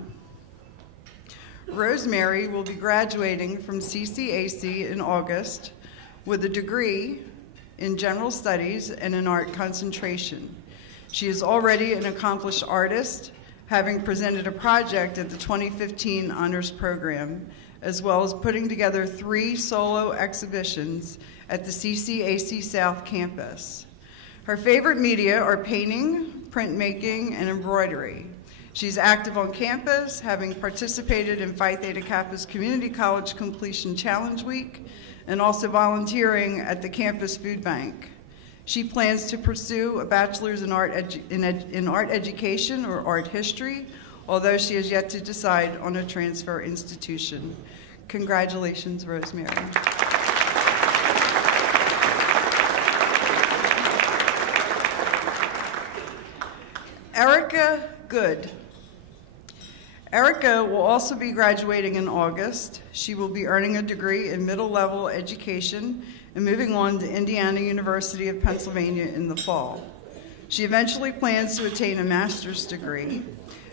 Rosemary will be graduating from CCAC in August with a degree in General Studies and an art concentration. She is already an accomplished artist, having presented a project at the 2015 Honors Program, as well as putting together 3 solo exhibitions at the CCAC South Campus. Her favorite media are painting, printmaking, and embroidery. She's active on campus, having participated in Phi Theta Kappa's Community College Completion Challenge Week, and also volunteering at the campus food bank. She plans to pursue a bachelor's in art education or art history, although she has yet to decide on a transfer institution. Congratulations, Rosemary. Erica Good. Erica will also be graduating in August. She will be earning a degree in middle-level education and moving on to Indiana University of Pennsylvania in the fall. She eventually plans to attain a master's degree.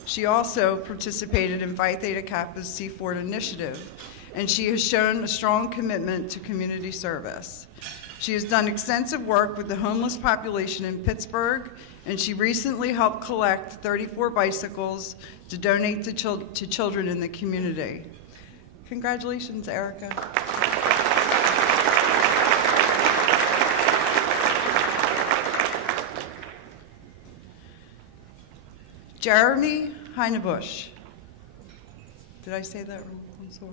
She also participated in Phi Theta Kappa's Seaford Initiative, and she has shown a strong commitment to community service. She has done extensive work with the homeless population in Pittsburgh, and she recently helped collect 34 bicycles to donate to children in the community. Congratulations, Erica. Jeremy Heinebusch. Did I say that wrong? I'm sorry.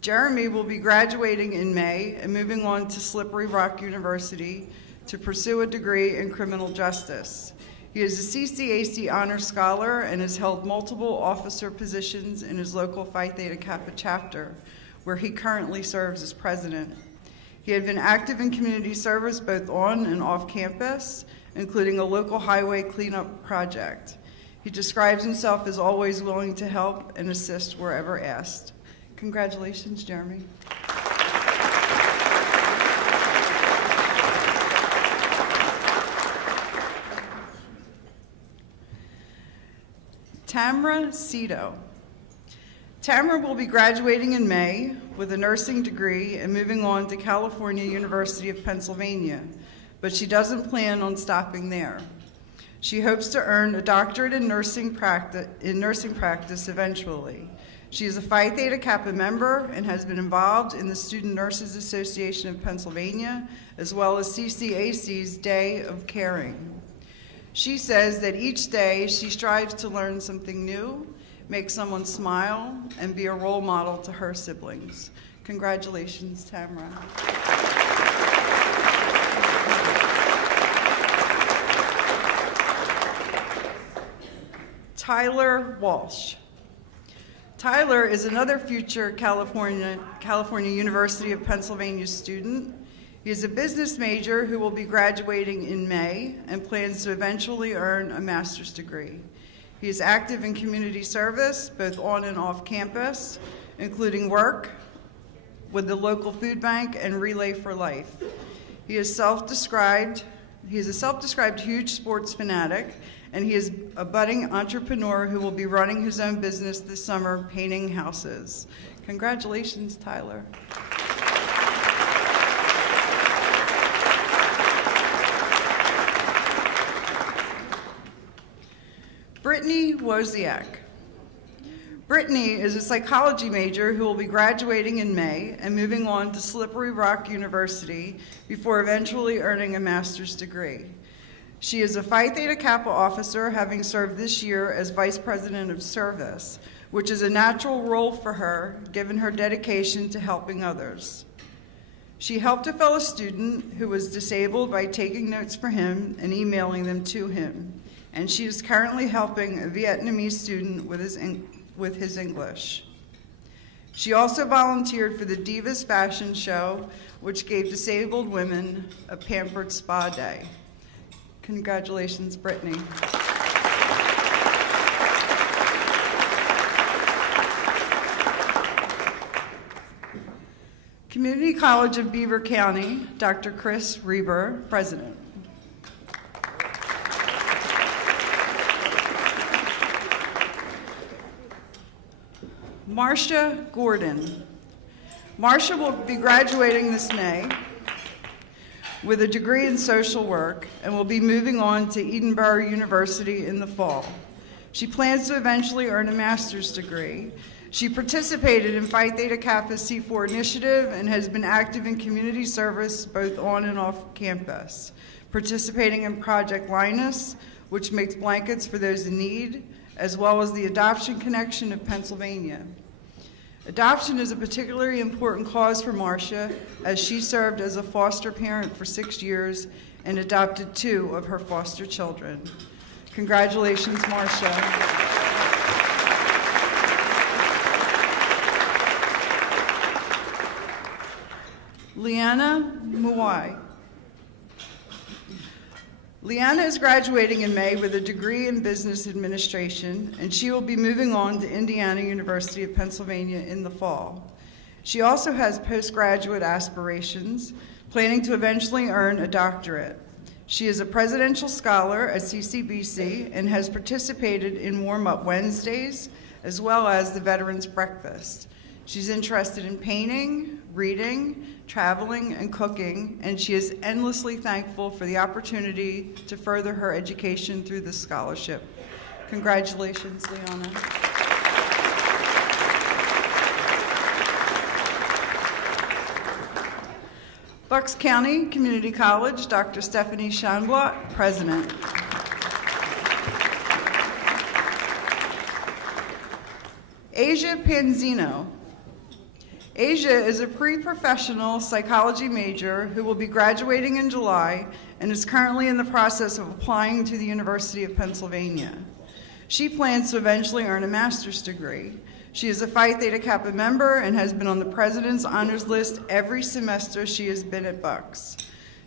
Jeremy will be graduating in May and moving on to Slippery Rock University to pursue a degree in criminal justice. He is a CCAC Honor Scholar and has held multiple officer positions in his local Phi Theta Kappa chapter, where he currently serves as president. He had been active in community service both on and off campus, including a local highway cleanup project. He describes himself as always willing to help and assist wherever asked. Congratulations, Jeremy. Tamra Cito. Tamra will be graduating in May with a nursing degree and moving on to California University of Pennsylvania, but she doesn't plan on stopping there. She hopes to earn a doctorate in nursing practice eventually. She is a Phi Theta Kappa member and has been involved in the Student Nurses Association of Pennsylvania, as well as CCAC's Day of Caring. She says that each day she strives to learn something new, make someone smile, and be a role model to her siblings. Congratulations, Tamara. Tyler Walsh. Tyler is another future California University of Pennsylvania student. He is a business major who will be graduating in May and plans to eventually earn a master's degree. He is active in community service, both on and off campus, including work with the local food bank and Relay for Life. He is a self-described huge sports fanatic, and he is a budding entrepreneur who will be running his own business this summer, painting houses. Congratulations, Tyler. Brittany Wozniak. Brittany is a psychology major who will be graduating in May and moving on to Slippery Rock University before eventually earning a master's degree. She is a Phi Theta Kappa officer, having served this year as Vice President of Service, which is a natural role for her, given her dedication to helping others. She helped a fellow student who was disabled by taking notes for him and emailing them to him, and she is currently helping a Vietnamese student with his English. She also volunteered for the Divas Fashion Show, which gave disabled women a pampered spa day. Congratulations, Brittany. Community College of Beaver County, Dr. Chris Reber, President. Marcia Gordon. Marcia will be graduating this May with a degree in social work and will be moving on to Edinburgh University in the fall. She plans to eventually earn a master's degree. She participated in Phi Theta Kappa C4 initiative and has been active in community service both on and off campus, participating in Project Linus, which makes blankets for those in need, as well as the Adoption Connection of Pennsylvania. Adoption is a particularly important cause for Marcia, as she served as a foster parent for 6 years and adopted 2 of her foster children. Congratulations, Marcia. Leanna Muwai. Leanna is graduating in May with a degree in business administration, and she will be moving on to Indiana University of Pennsylvania in the fall. She also has postgraduate aspirations, planning to eventually earn a doctorate. She is a presidential scholar at CCBC and has participated in Warm-Up Wednesdays, as well as the Veterans Breakfast. She's interested in painting, reading, traveling, and cooking, and she is endlessly thankful for the opportunity to further her education through this scholarship. Congratulations, Leona. Bucks County Community College, Dr. Stephanie Scheinblatt, President. Asia Panzino. Asia is a pre-professional psychology major who will be graduating in July and is currently in the process of applying to the University of Pennsylvania. She plans to eventually earn a master's degree. She is a Phi Theta Kappa member and has been on the President's Honors List every semester she has been at Bucks.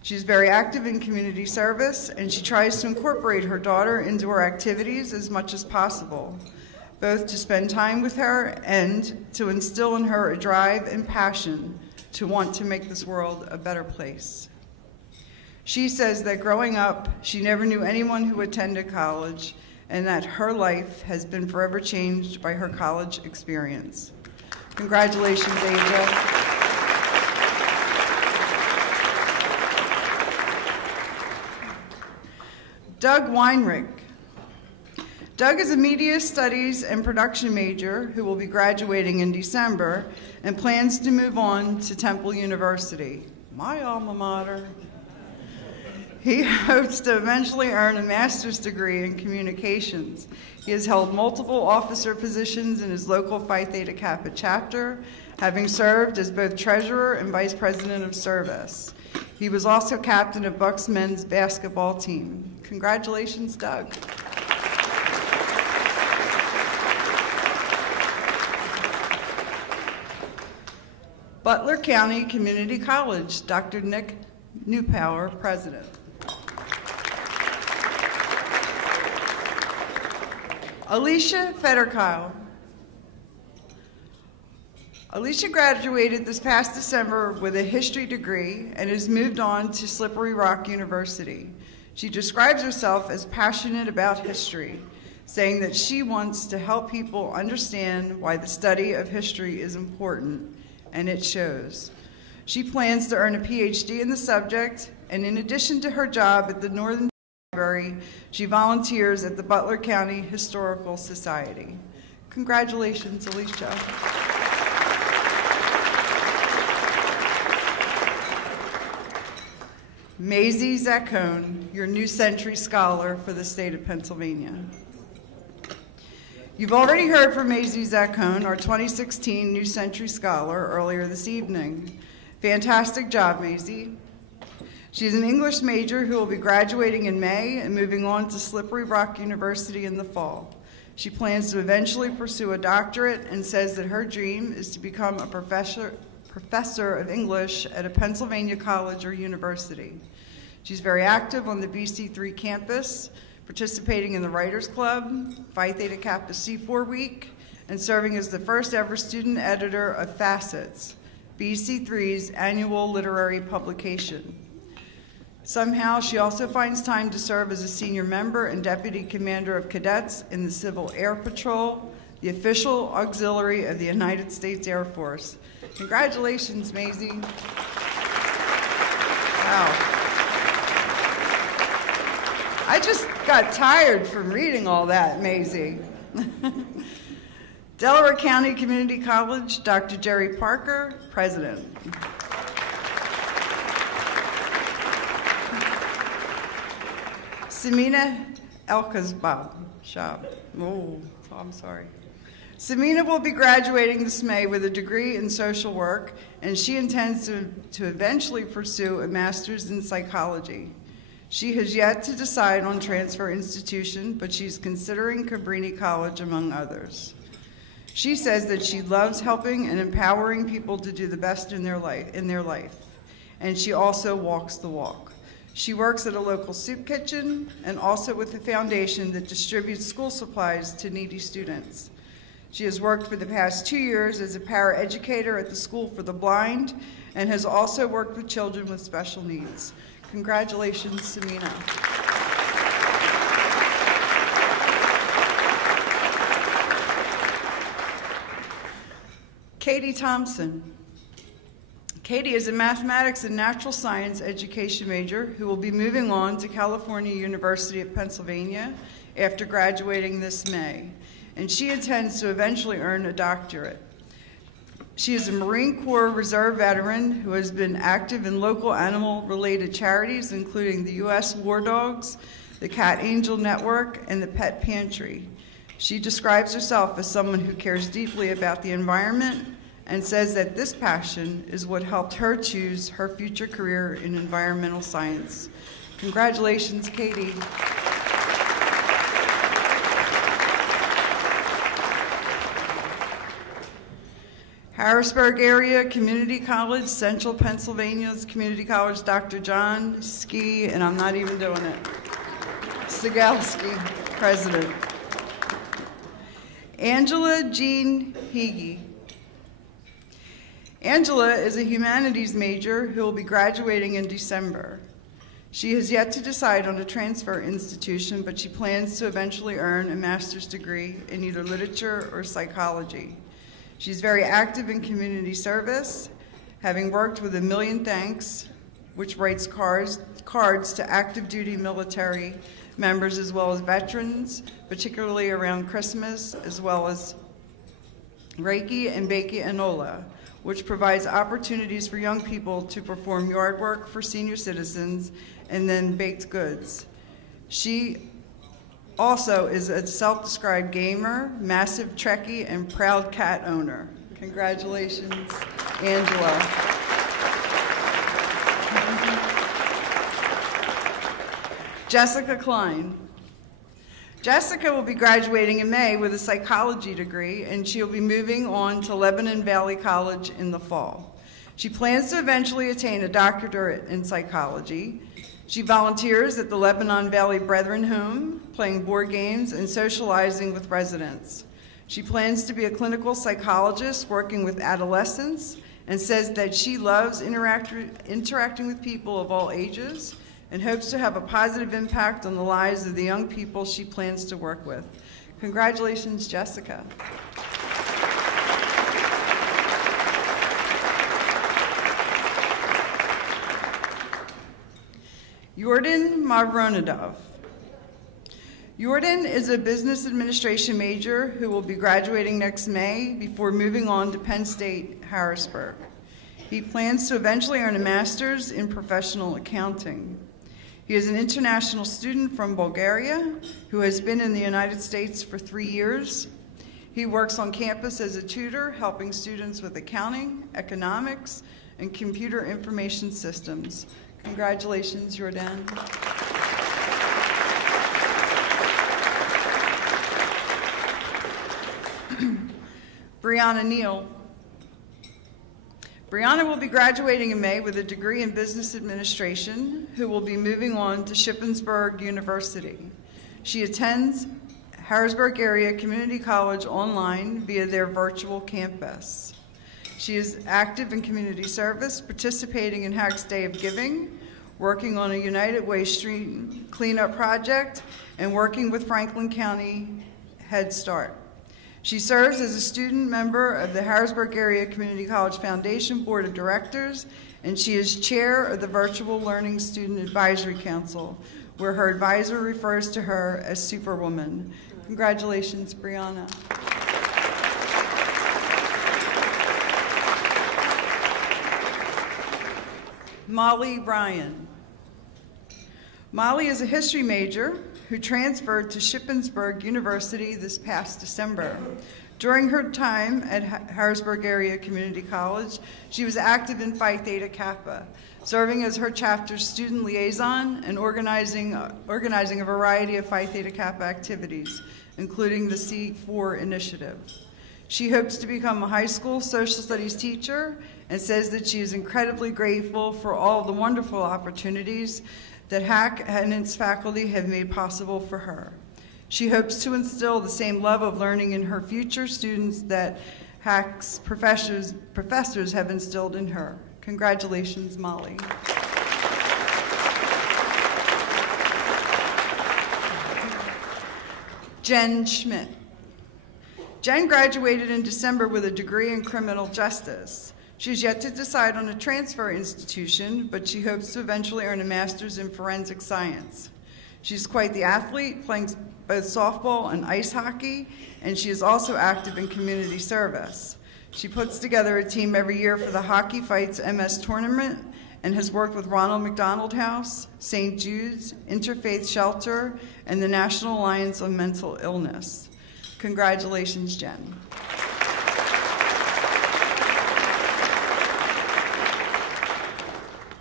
She's very active in community service, and she tries to incorporate her daughter into her activities as much as possible, both to spend time with her and to instill in her a drive and passion to want to make this world a better place. She says that growing up, she never knew anyone who attended college, and that her life has been forever changed by her college experience. Congratulations, Asia. Doug Weinrich. Doug is a media studies and production major who will be graduating in December and plans to move on to Temple University, my alma mater. He hopes to eventually earn a master's degree in communications. He has held multiple officer positions in his local Phi Theta Kappa chapter, having served as both treasurer and vice president of service. He was also captain of Bucks men's basketball team. Congratulations, Doug. Butler County Community College, Dr. Nick Newpower, president. Alicia Federkyle. Alicia graduated this past December with a history degree and has moved on to Slippery Rock University. She describes herself as passionate about history, saying that she wants to help people understand why the study of history is important, and it shows. She plans to earn a PhD in the subject, and in addition to her job at the Northern Library, she volunteers at the Butler County Historical Society. Congratulations, Alicia. Maisie Zaccone, your New Century Scholar for the state of Pennsylvania. You've already heard from Maisie Zaccone, our 2016 New Century Scholar, earlier this evening. Fantastic job, Maisie. She's an English major who will be graduating in May and moving on to Slippery Rock University in the fall. She plans to eventually pursue a doctorate and says that her dream is to become a professor of English at a Pennsylvania college or university. She's very active on the BC3 campus, participating in the Writers Club, Phi Theta Kappa C4 Week, and serving as the first ever student editor of Facets, BC3's annual literary publication. Somehow, she also finds time to serve as a senior member and deputy commander of cadets in the Civil Air Patrol, the official auxiliary of the United States Air Force. Congratulations, Maisie. Wow. I just got tired from reading all that, Maisie. Delaware County Community College, Dr. Jerry Parker, president. Samina Elkazbab. Oh, I'm sorry. Samina will be graduating this May with a degree in social work, and she intends to eventually pursue a master's in psychology. She has yet to decide on transfer institution, but she's considering Cabrini College, among others. She says that she loves helping and empowering people to do the best in their life, and she also walks the walk. She works at a local soup kitchen and also with a foundation that distributes school supplies to needy students. She has worked for the past 2 years as a paraeducator at the School for the Blind and has also worked with children with special needs. Congratulations, Samina. Katie Thompson. Katie is a mathematics and natural science education major who will be moving on to California University of Pennsylvania after graduating this May, and she intends to eventually earn a doctorate. She is a Marine Corps Reserve veteran who has been active in local animal-related charities, including the U.S. War Dogs, the Cat Angel Network, and the Pet Pantry. She describes herself as someone who cares deeply about the environment and says that this passion is what helped her choose her future career in environmental science. Congratulations, Katie. Harrisburg Area Community College, Central Pennsylvania's Community College, Dr. John Ski, and I'm not even doing it, Sigalski, president. Angela Jean Hege. Angela is a humanities major who will be graduating in December. She has yet to decide on a transfer institution, but she plans to eventually earn a master's degree in either literature or psychology. She's very active in community service, having worked with A Million Thanks, which writes cards to active duty military members as well as veterans, particularly around Christmas, as well as Reiki and Banquet and Ola, which provides opportunities for young people to perform yard work for senior citizens and then baked goods. She also is a self-described gamer, massive Trekkie, and proud cat owner. Congratulations, Angela. Jessica Klein. Jessica will be graduating in May with a psychology degree, and she'll be moving on to Lebanon Valley College in the fall. She plans to eventually attain a doctorate in psychology. She volunteers at the Lebanon Valley Brethren Home, playing board games and socializing with residents. She plans to be a clinical psychologist working with adolescents and says that she loves interacting with people of all ages and hopes to have a positive impact on the lives of the young people she plans to work with. Congratulations, Jessica. Jordan Mavronadov. Jordan is a business administration major who will be graduating next May before moving on to Penn State Harrisburg. He plans to eventually earn a master's in professional accounting. He is an international student from Bulgaria who has been in the United States for 3 years. He works on campus as a tutor, helping students with accounting, economics, and computer information systems. Congratulations, Jordan. Brianna Neal. Brianna will be graduating in May with a degree in business administration, who will be moving on to Shippensburg University. She attends Harrisburg Area Community College online via their virtual campus. She is active in community service, participating in Hack's Day of Giving, working on a United Way street cleanup project, and working with Franklin County Head Start. She serves as a student member of the Harrisburg Area Community College Foundation Board of Directors, and she is chair of the Virtual Learning Student Advisory Council, where her advisor refers to her as Superwoman. Congratulations, Brianna. Molly Ryan. Molly is a history major who transferred to Shippensburg University this past December. During her time at Harrisburg Area Community College, she was active in Phi Theta Kappa, serving as her chapter's student liaison and organizing a variety of Phi Theta Kappa activities, including the C4 initiative. She hopes to become a high school social studies teacher and says that she is incredibly grateful for all the wonderful opportunities that HAC and its faculty have made possible for her. She hopes to instill the same love of learning in her future students that HAC's professors have instilled in her. Congratulations, Molly. Jen Schmidt. Jen graduated in December with a degree in criminal justice. She has yet to decide on a transfer institution, but she hopes to eventually earn a master's in forensic science. She's quite the athlete, playing both softball and ice hockey, and she is also active in community service. She puts together a team every year for the Hockey Fights MS tournament and has worked with Ronald McDonald House, St. Jude's, Interfaith Shelter, and the National Alliance on Mental Illness. Congratulations, Jen.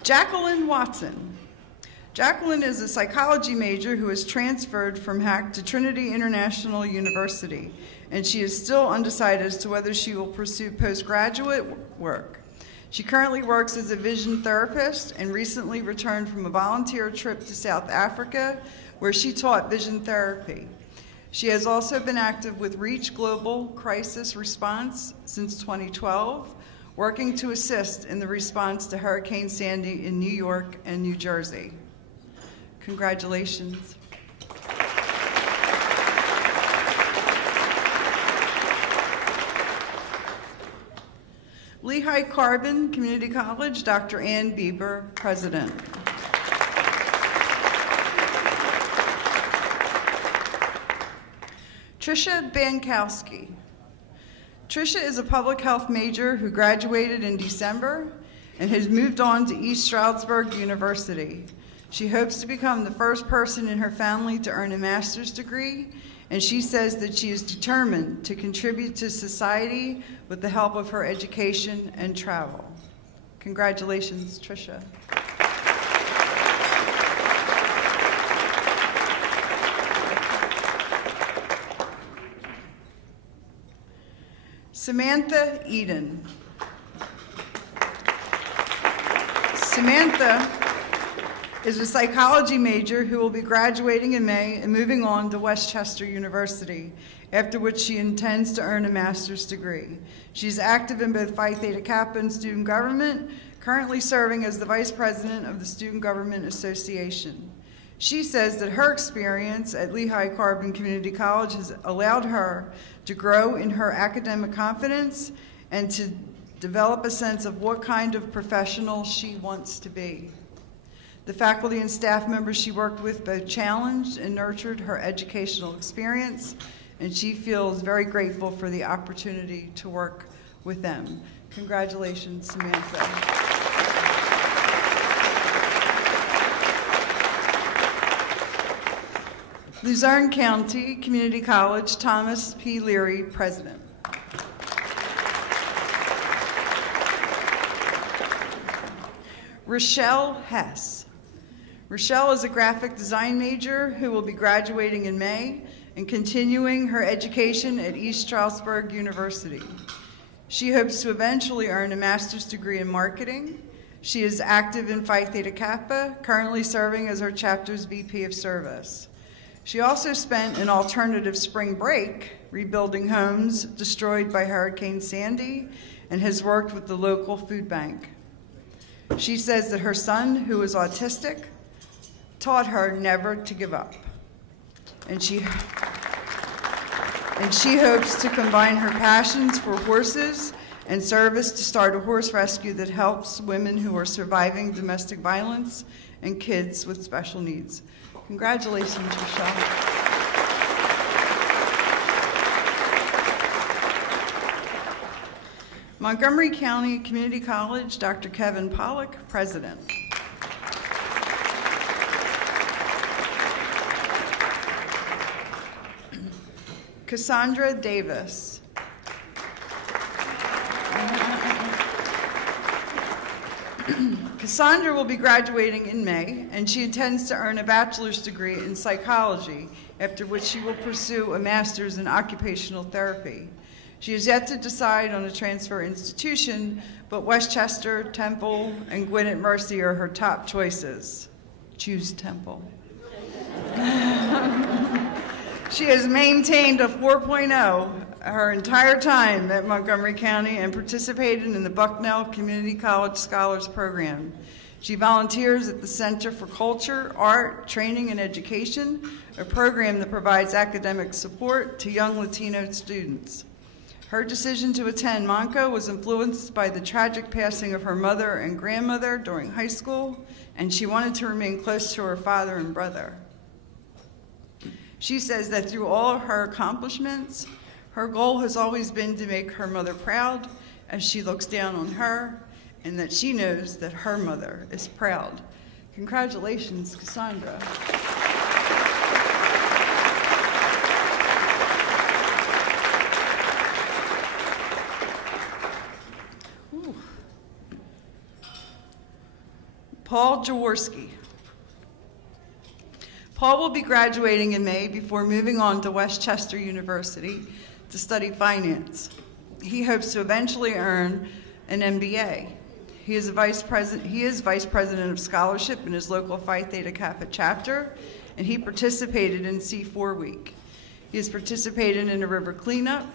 Jacqueline Watson. Jacqueline is a psychology major who has transferred from HAC to Trinity International University, and she is still undecided as to whether she will pursue postgraduate work. She currently works as a vision therapist and recently returned from a volunteer trip to South Africa where she taught vision therapy. She has also been active with Reach Global Crisis Response since 2012, working to assist in the response to Hurricane Sandy in New York and New Jersey. Congratulations. Lehigh Carbon Community College, Dr. Ann Bieber, President. Tricia Bankowski. Tricia is a public health major who graduated in December and has moved on to East Stroudsburg University. She hopes to become the first person in her family to earn a master's degree, and she says that she is determined to contribute to society with the help of her education and travel. Congratulations, Tricia. Samantha Eden. Samantha is a psychology major who will be graduating in May and moving on to Westchester University, after which she intends to earn a master's degree. She's active in both Phi Theta Kappa and student government, currently serving as the vice president of the Student Government Association. She says that her experience at Lehigh Carbon Community College has allowed her to grow in her academic confidence and to develop a sense of what kind of professional she wants to be. The faculty and staff members she worked with both challenged and nurtured her educational experience, and she feels very grateful for the opportunity to work with them. Congratulations, Samantha. Luzerne County Community College, Thomas P. Leary, President. Rochelle Hess. Rochelle is a graphic design major who will be graduating in May and continuing her education at East Stroudsburg University. She hopes to eventually earn a master's degree in marketing. She is active in Phi Theta Kappa, currently serving as her chapter's VP of Service. She also spent an alternative spring break rebuilding homes destroyed by Hurricane Sandy and has worked with the local food bank. She says that her son, who is autistic, taught her never to give up. And she hopes to combine her passions for horses and service to start a horse rescue that helps women who are surviving domestic violence and kids with special needs. Congratulations, Rochelle. Montgomery County Community College, Dr. Kevin Pollock, President. Cassandra Davis. Cassandra will be graduating in May, and she intends to earn a bachelor's degree in psychology, after which she will pursue a master's in occupational therapy. She has yet to decide on a transfer institution, but Westchester, Temple, and Gwinnett Mercy are her top choices. Choose Temple. She has maintained a 4.0 her entire time at Montgomery County and participated in the Bucknell Community College Scholars Program. She volunteers at the Center for Culture, Art, Training, and Education, a program that provides academic support to young Latino students. Her decision to attend Monco was influenced by the tragic passing of her mother and grandmother during high school, and she wanted to remain close to her father and brother. She says that through all of her accomplishments, her goal has always been to make her mother proud as she looks down on her, and that she knows that her mother is proud. Congratulations, Cassandra. Ooh. Paul Jaworski. Paul will be graduating in May before moving on to Westchester University to study finance. He hopes to eventually earn an MBA. He is vice president of scholarship in his local Phi Theta Kappa chapter, and he participated in C4 Week. He has participated in a river cleanup,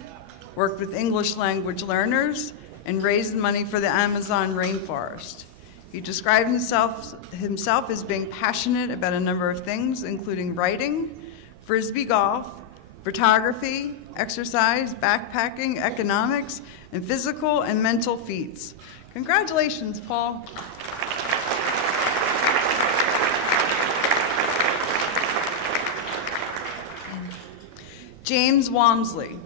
worked with English language learners, and raised money for the Amazon rainforest. He described himself as being passionate about a number of things, including writing, frisbee golf, photography, exercise, backpacking, economics, and physical and mental feats. Congratulations, Paul. James Walmsley.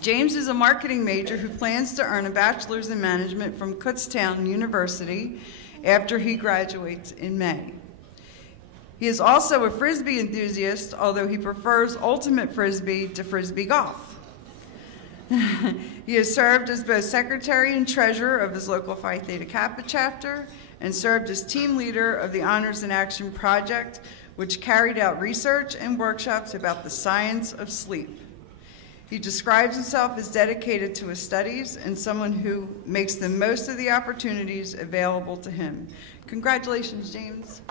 James is a marketing major who plans to earn a bachelor's in management from Kutztown University after he graduates in May. He is also a Frisbee enthusiast, although he prefers ultimate Frisbee to Frisbee golf. He has served as both secretary and treasurer of his local Phi Theta Kappa chapter and served as team leader of the Honors in Action project, which carried out research and workshops about the science of sleep. He describes himself as dedicated to his studies and someone who makes the most of the opportunities available to him. Congratulations, James.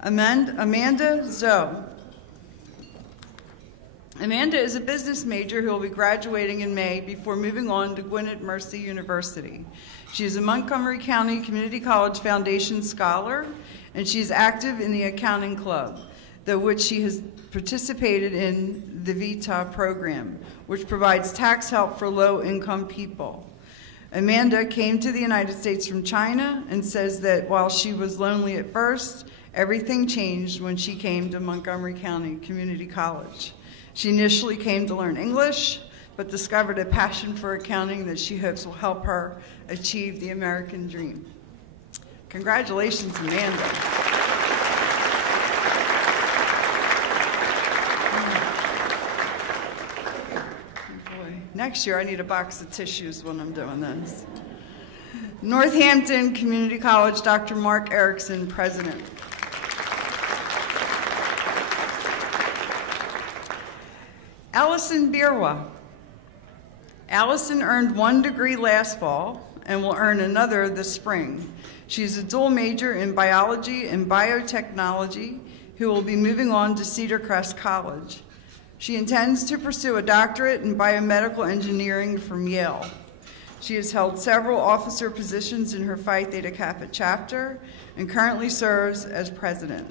Amanda Zoe. Amanda is a business major who will be graduating in May before moving on to Gwinnett Mercy University. She is a Montgomery County Community College Foundation Scholar, and she is active in the accounting club, which she has participated in the VITA program, which provides tax help for low-income people. Amanda came to the United States from China and says that while she was lonely at first, everything changed when she came to Montgomery County Community College. She initially came to learn English, but discovered a passion for accounting that she hopes will help her achieve the American dream. Congratulations, Amanda. Boy, next year I need a box of tissues when I'm doing this. Northampton Community College, Dr. Mark Erickson, President. Allison Birwa. Allison earned 1 degree last fall and will earn another this spring. She's a dual major in biology and biotechnology who will be moving on to Cedar Crest College. She intends to pursue a doctorate in biomedical engineering from Yale. She has held several officer positions in her Phi Theta Kappa chapter and currently serves as president.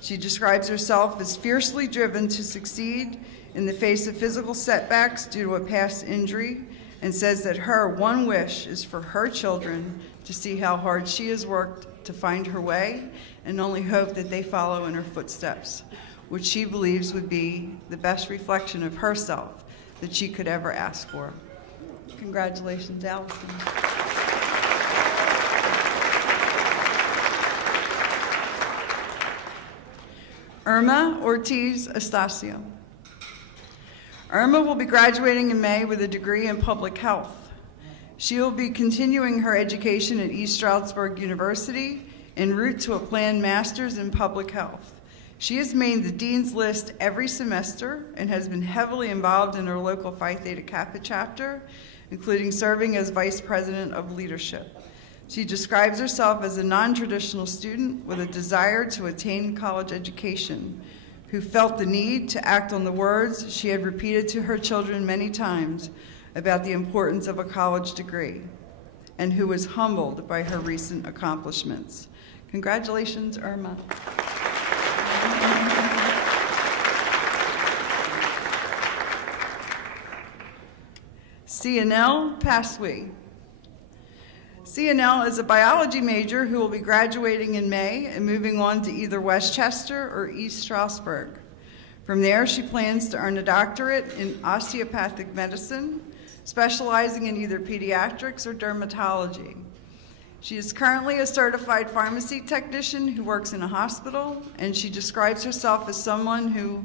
She describes herself as fiercely driven to succeed in the face of physical setbacks due to a past injury, and says that her one wish is for her children to see how hard she has worked to find her way, and only hope that they follow in her footsteps, which she believes would be the best reflection of herself that she could ever ask for. Congratulations, Allison. Irma Ortiz Estacio. Irma will be graduating in May with a degree in public health. She will be continuing her education at East Stroudsburg University en route to a planned master's in public health. She has made the dean's list every semester and has been heavily involved in her local Phi Theta Kappa chapter, including serving as vice president of leadership. She describes herself as a non-traditional student with a desire to attain college education, who felt the need to act on the words she had repeated to her children many times about the importance of a college degree, and who was humbled by her recent accomplishments. Congratulations, Irma. Cianel Paswi. Cianel is a biology major who will be graduating in May and moving on to either Westchester or East Stroudsburg. From there, she plans to earn a doctorate in osteopathic medicine, specializing in either pediatrics or dermatology. She is currently a certified pharmacy technician who works in a hospital, and she describes herself as someone who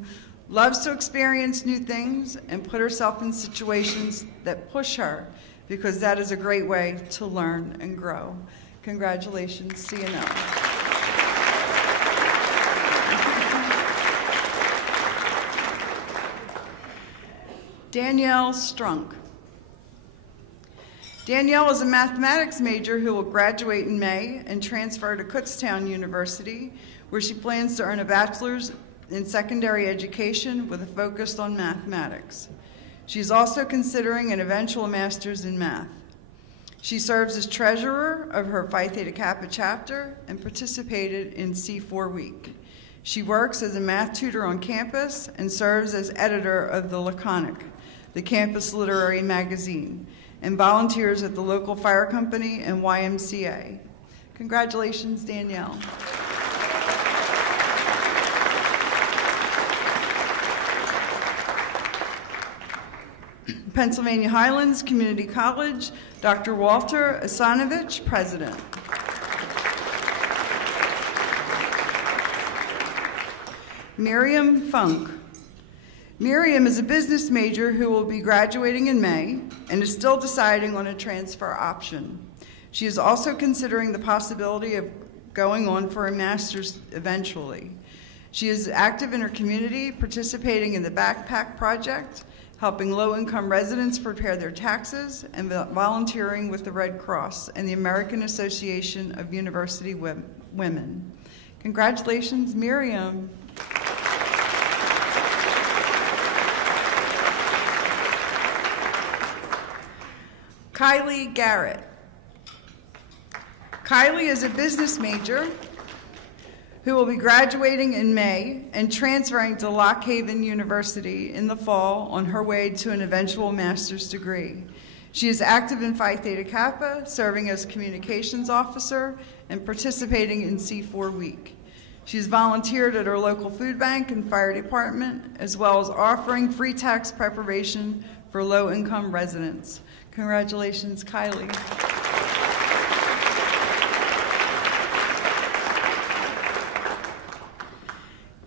loves to experience new things and put herself in situations that push her, because that is a great way to learn and grow. Congratulations, CNL. Danielle Strunk. Danielle is a mathematics major who will graduate in May and transfer to Kutztown University, where she plans to earn a bachelor's in secondary education with a focus on mathematics. She's also considering an eventual master's in math. She serves as treasurer of her Phi Theta Kappa chapter and participated in C4 Week. She works as a math tutor on campus and serves as editor of The Laconic, the campus literary magazine, and volunteers at the local fire company and YMCA. Congratulations, Danielle. Pennsylvania Highlands Community College, Dr. Walter Asanovich, President. Miriam Funk. Miriam is a business major who will be graduating in May and is still deciding on a transfer option. She is also considering the possibility of going on for a master's eventually. She is active in her community, participating in the Backpack Project, helping low-income residents prepare their taxes, and volunteering with the Red Cross and the American Association of University Women. Congratulations, Miriam. Kylie Garrett. Kylie is a business major who will be graduating in May and transferring to Lock Haven University in the fall on her way to an eventual master's degree. She is active in Phi Theta Kappa, serving as communications officer and participating in C4 Week. She has volunteered at her local food bank and fire department, as well as offering free tax preparation for low-income residents. Congratulations, Kylie.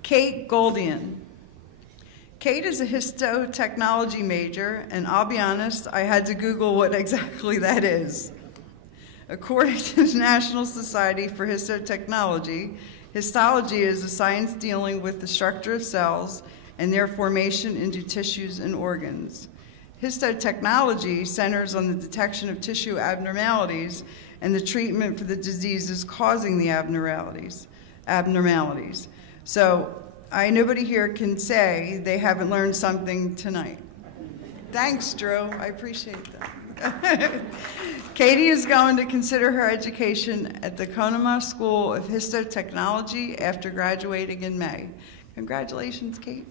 Kate Goldian. Kate is a histotechnology major, and I'll be honest, I had to Google what exactly that is. According to the National Society for Histotechnology, histology is a science dealing with the structure of cells and their formation into tissues and organs. Histotechnology centers on the detection of tissue abnormalities and the treatment for the diseases causing the abnormalities. So nobody here can say they haven't learned something tonight. Thanks, Drew. I appreciate that. Katie is going to consider her education at the Conemaugh School of Histotechnology after graduating in May. Congratulations, Kate.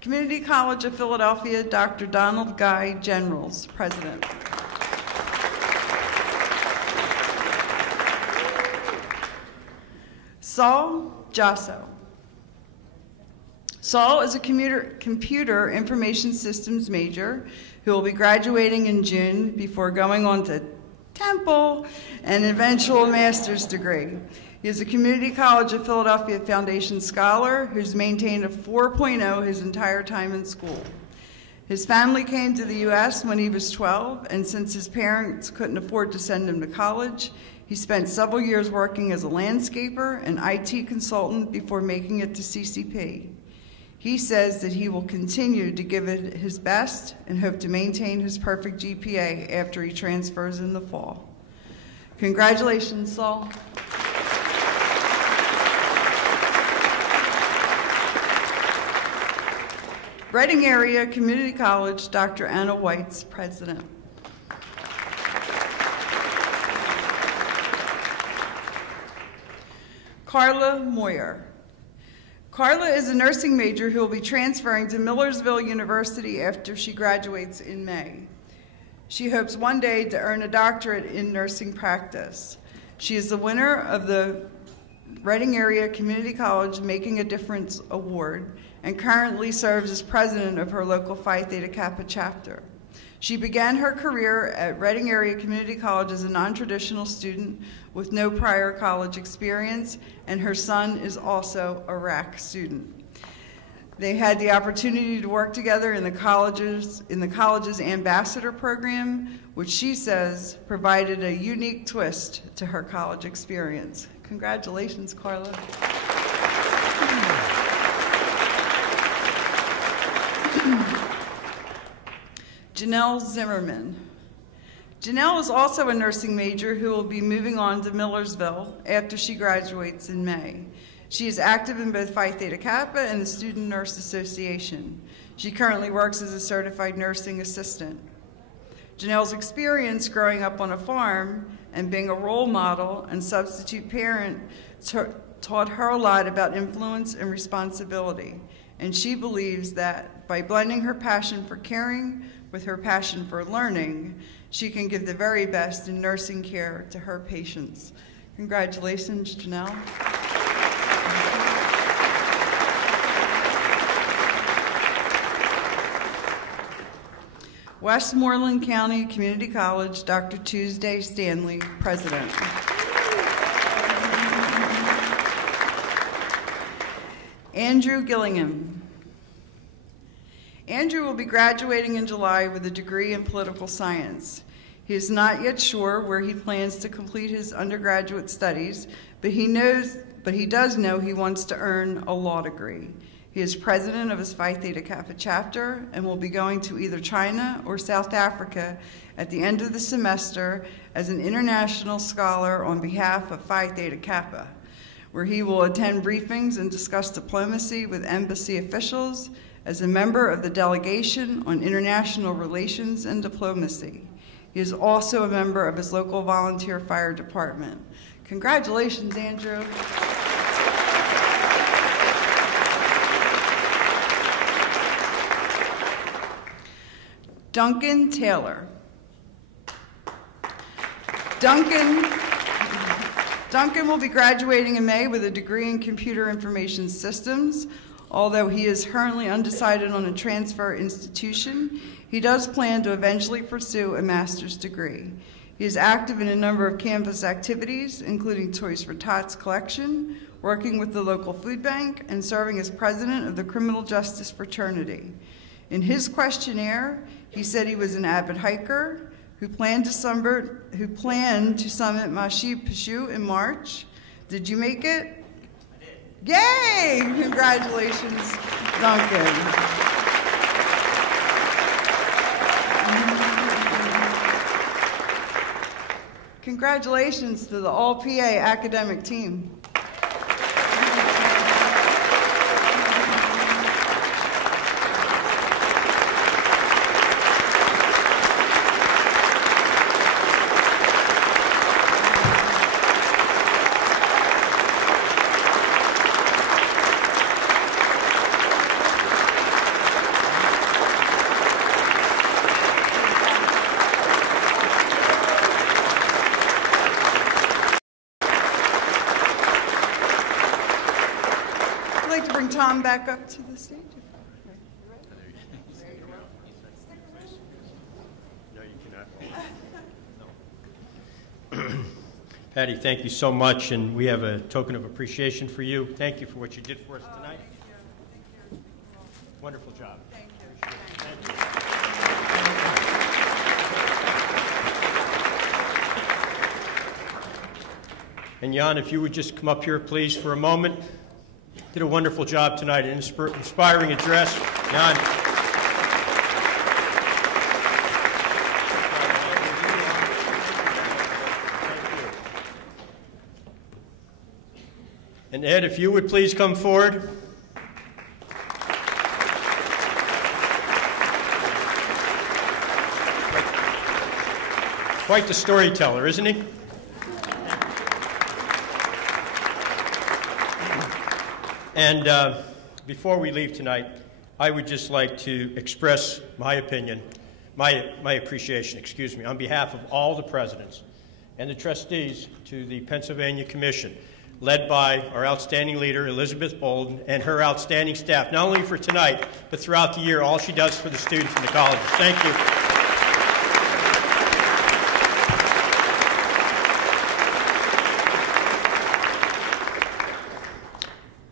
Community College of Philadelphia, Dr. Donald Guy, Generals, President. Saul Jasso. Saul is a computer information systems major who will be graduating in June before going on to Temple and eventual master's degree. He is a Community College of Philadelphia Foundation Scholar who's maintained a 4.0 his entire time in school. His family came to the U.S. when he was 12, and since his parents couldn't afford to send him to college, he spent several years working as a landscaper and IT consultant before making it to CCP. He says that he will continue to give it his best and hope to maintain his perfect GPA after he transfers in the fall. Congratulations, Saul. Reading Area Community College, Dr. Anna White's, President. Carla Moyer. Carla is a nursing major who will be transferring to Millersville University after she graduates in May. She hopes one day to earn a doctorate in nursing practice. She is the winner of the Reading Area Community College Making a Difference Award and currently serves as president of her local Phi Theta Kappa chapter. She began her career at Reading Area Community College as a non-traditional student with no prior college experience, and her son is also a RAC student. They had the opportunity to work together in the college's ambassador program, which she says provided a unique twist to her college experience. Congratulations, Carla. Janelle Zimmerman. Janelle is also a nursing major who will be moving on to Millersville after she graduates in May. She is active in both Phi Theta Kappa and the Student Nurse Association. She currently works as a certified nursing assistant. Janelle's experience growing up on a farm and being a role model and substitute parent taught her a lot about influence and responsibility. and she believes that by blending her passion for caring with her passion for learning, she can give the very best in nursing care to her patients. Congratulations, Janelle. Westmoreland County Community College, Dr. Tuesday Stanley, President. Andrew Gillingham. Andrew will be graduating in July with a degree in political science. He is not yet sure where he plans to complete his undergraduate studies, but he does know he wants to earn a law degree. He is president of his Phi Theta Kappa chapter and will be going to either China or South Africa at the end of the semester as an international scholar on behalf of Phi Theta Kappa, where he will attend briefings and discuss diplomacy with embassy officials as a member of the Delegation on International Relations and Diplomacy. He is also a member of his local volunteer fire department. Congratulations, Andrew. Duncan Taylor. Duncan will be graduating in May with a degree in computer information systems. Although he is currently undecided on a transfer institution, he does plan to eventually pursue a master's degree. He is active in a number of campus activities, including Toys for Tots collection, working with the local food bank, and serving as president of the Criminal Justice Fraternity. In his questionnaire, he said he was an avid hiker who planned to summit Machu Picchu in March. Did you make it? I did. Yay! Congratulations, Duncan. Congratulations to the All-PA academic team. Tom back up to the stage. No, you cannot. Patty, thank you so much, and we have a token of appreciation for you. Thank you for what you did for us tonight. Thank you. Wonderful job. Thank you. And Jan, if you would just come up here, please, for a moment. Did a wonderful job tonight, an inspiring address. Jan. And Ed, if you would please come forward. Quite the storyteller, isn't he? And before we leave tonight, I would just like to express my opinion, my appreciation, excuse me, on behalf of all the presidents and the trustees to the Pennsylvania Commission, led by our outstanding leader, Elizabeth Bolden, and her outstanding staff, not only for tonight, but throughout the year, all she does for the students in the colleges. Thank you.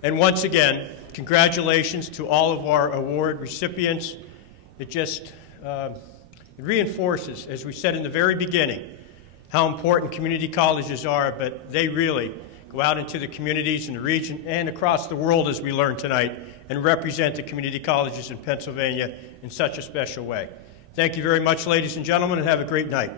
And once again, congratulations to all of our award recipients. It just it reinforces, as we said in the very beginning, how important community colleges are, but they really go out into the communities in the region and across the world, as we learned tonight, and represent the community colleges in Pennsylvania in such a special way. Thank you very much, ladies and gentlemen, and have a great night.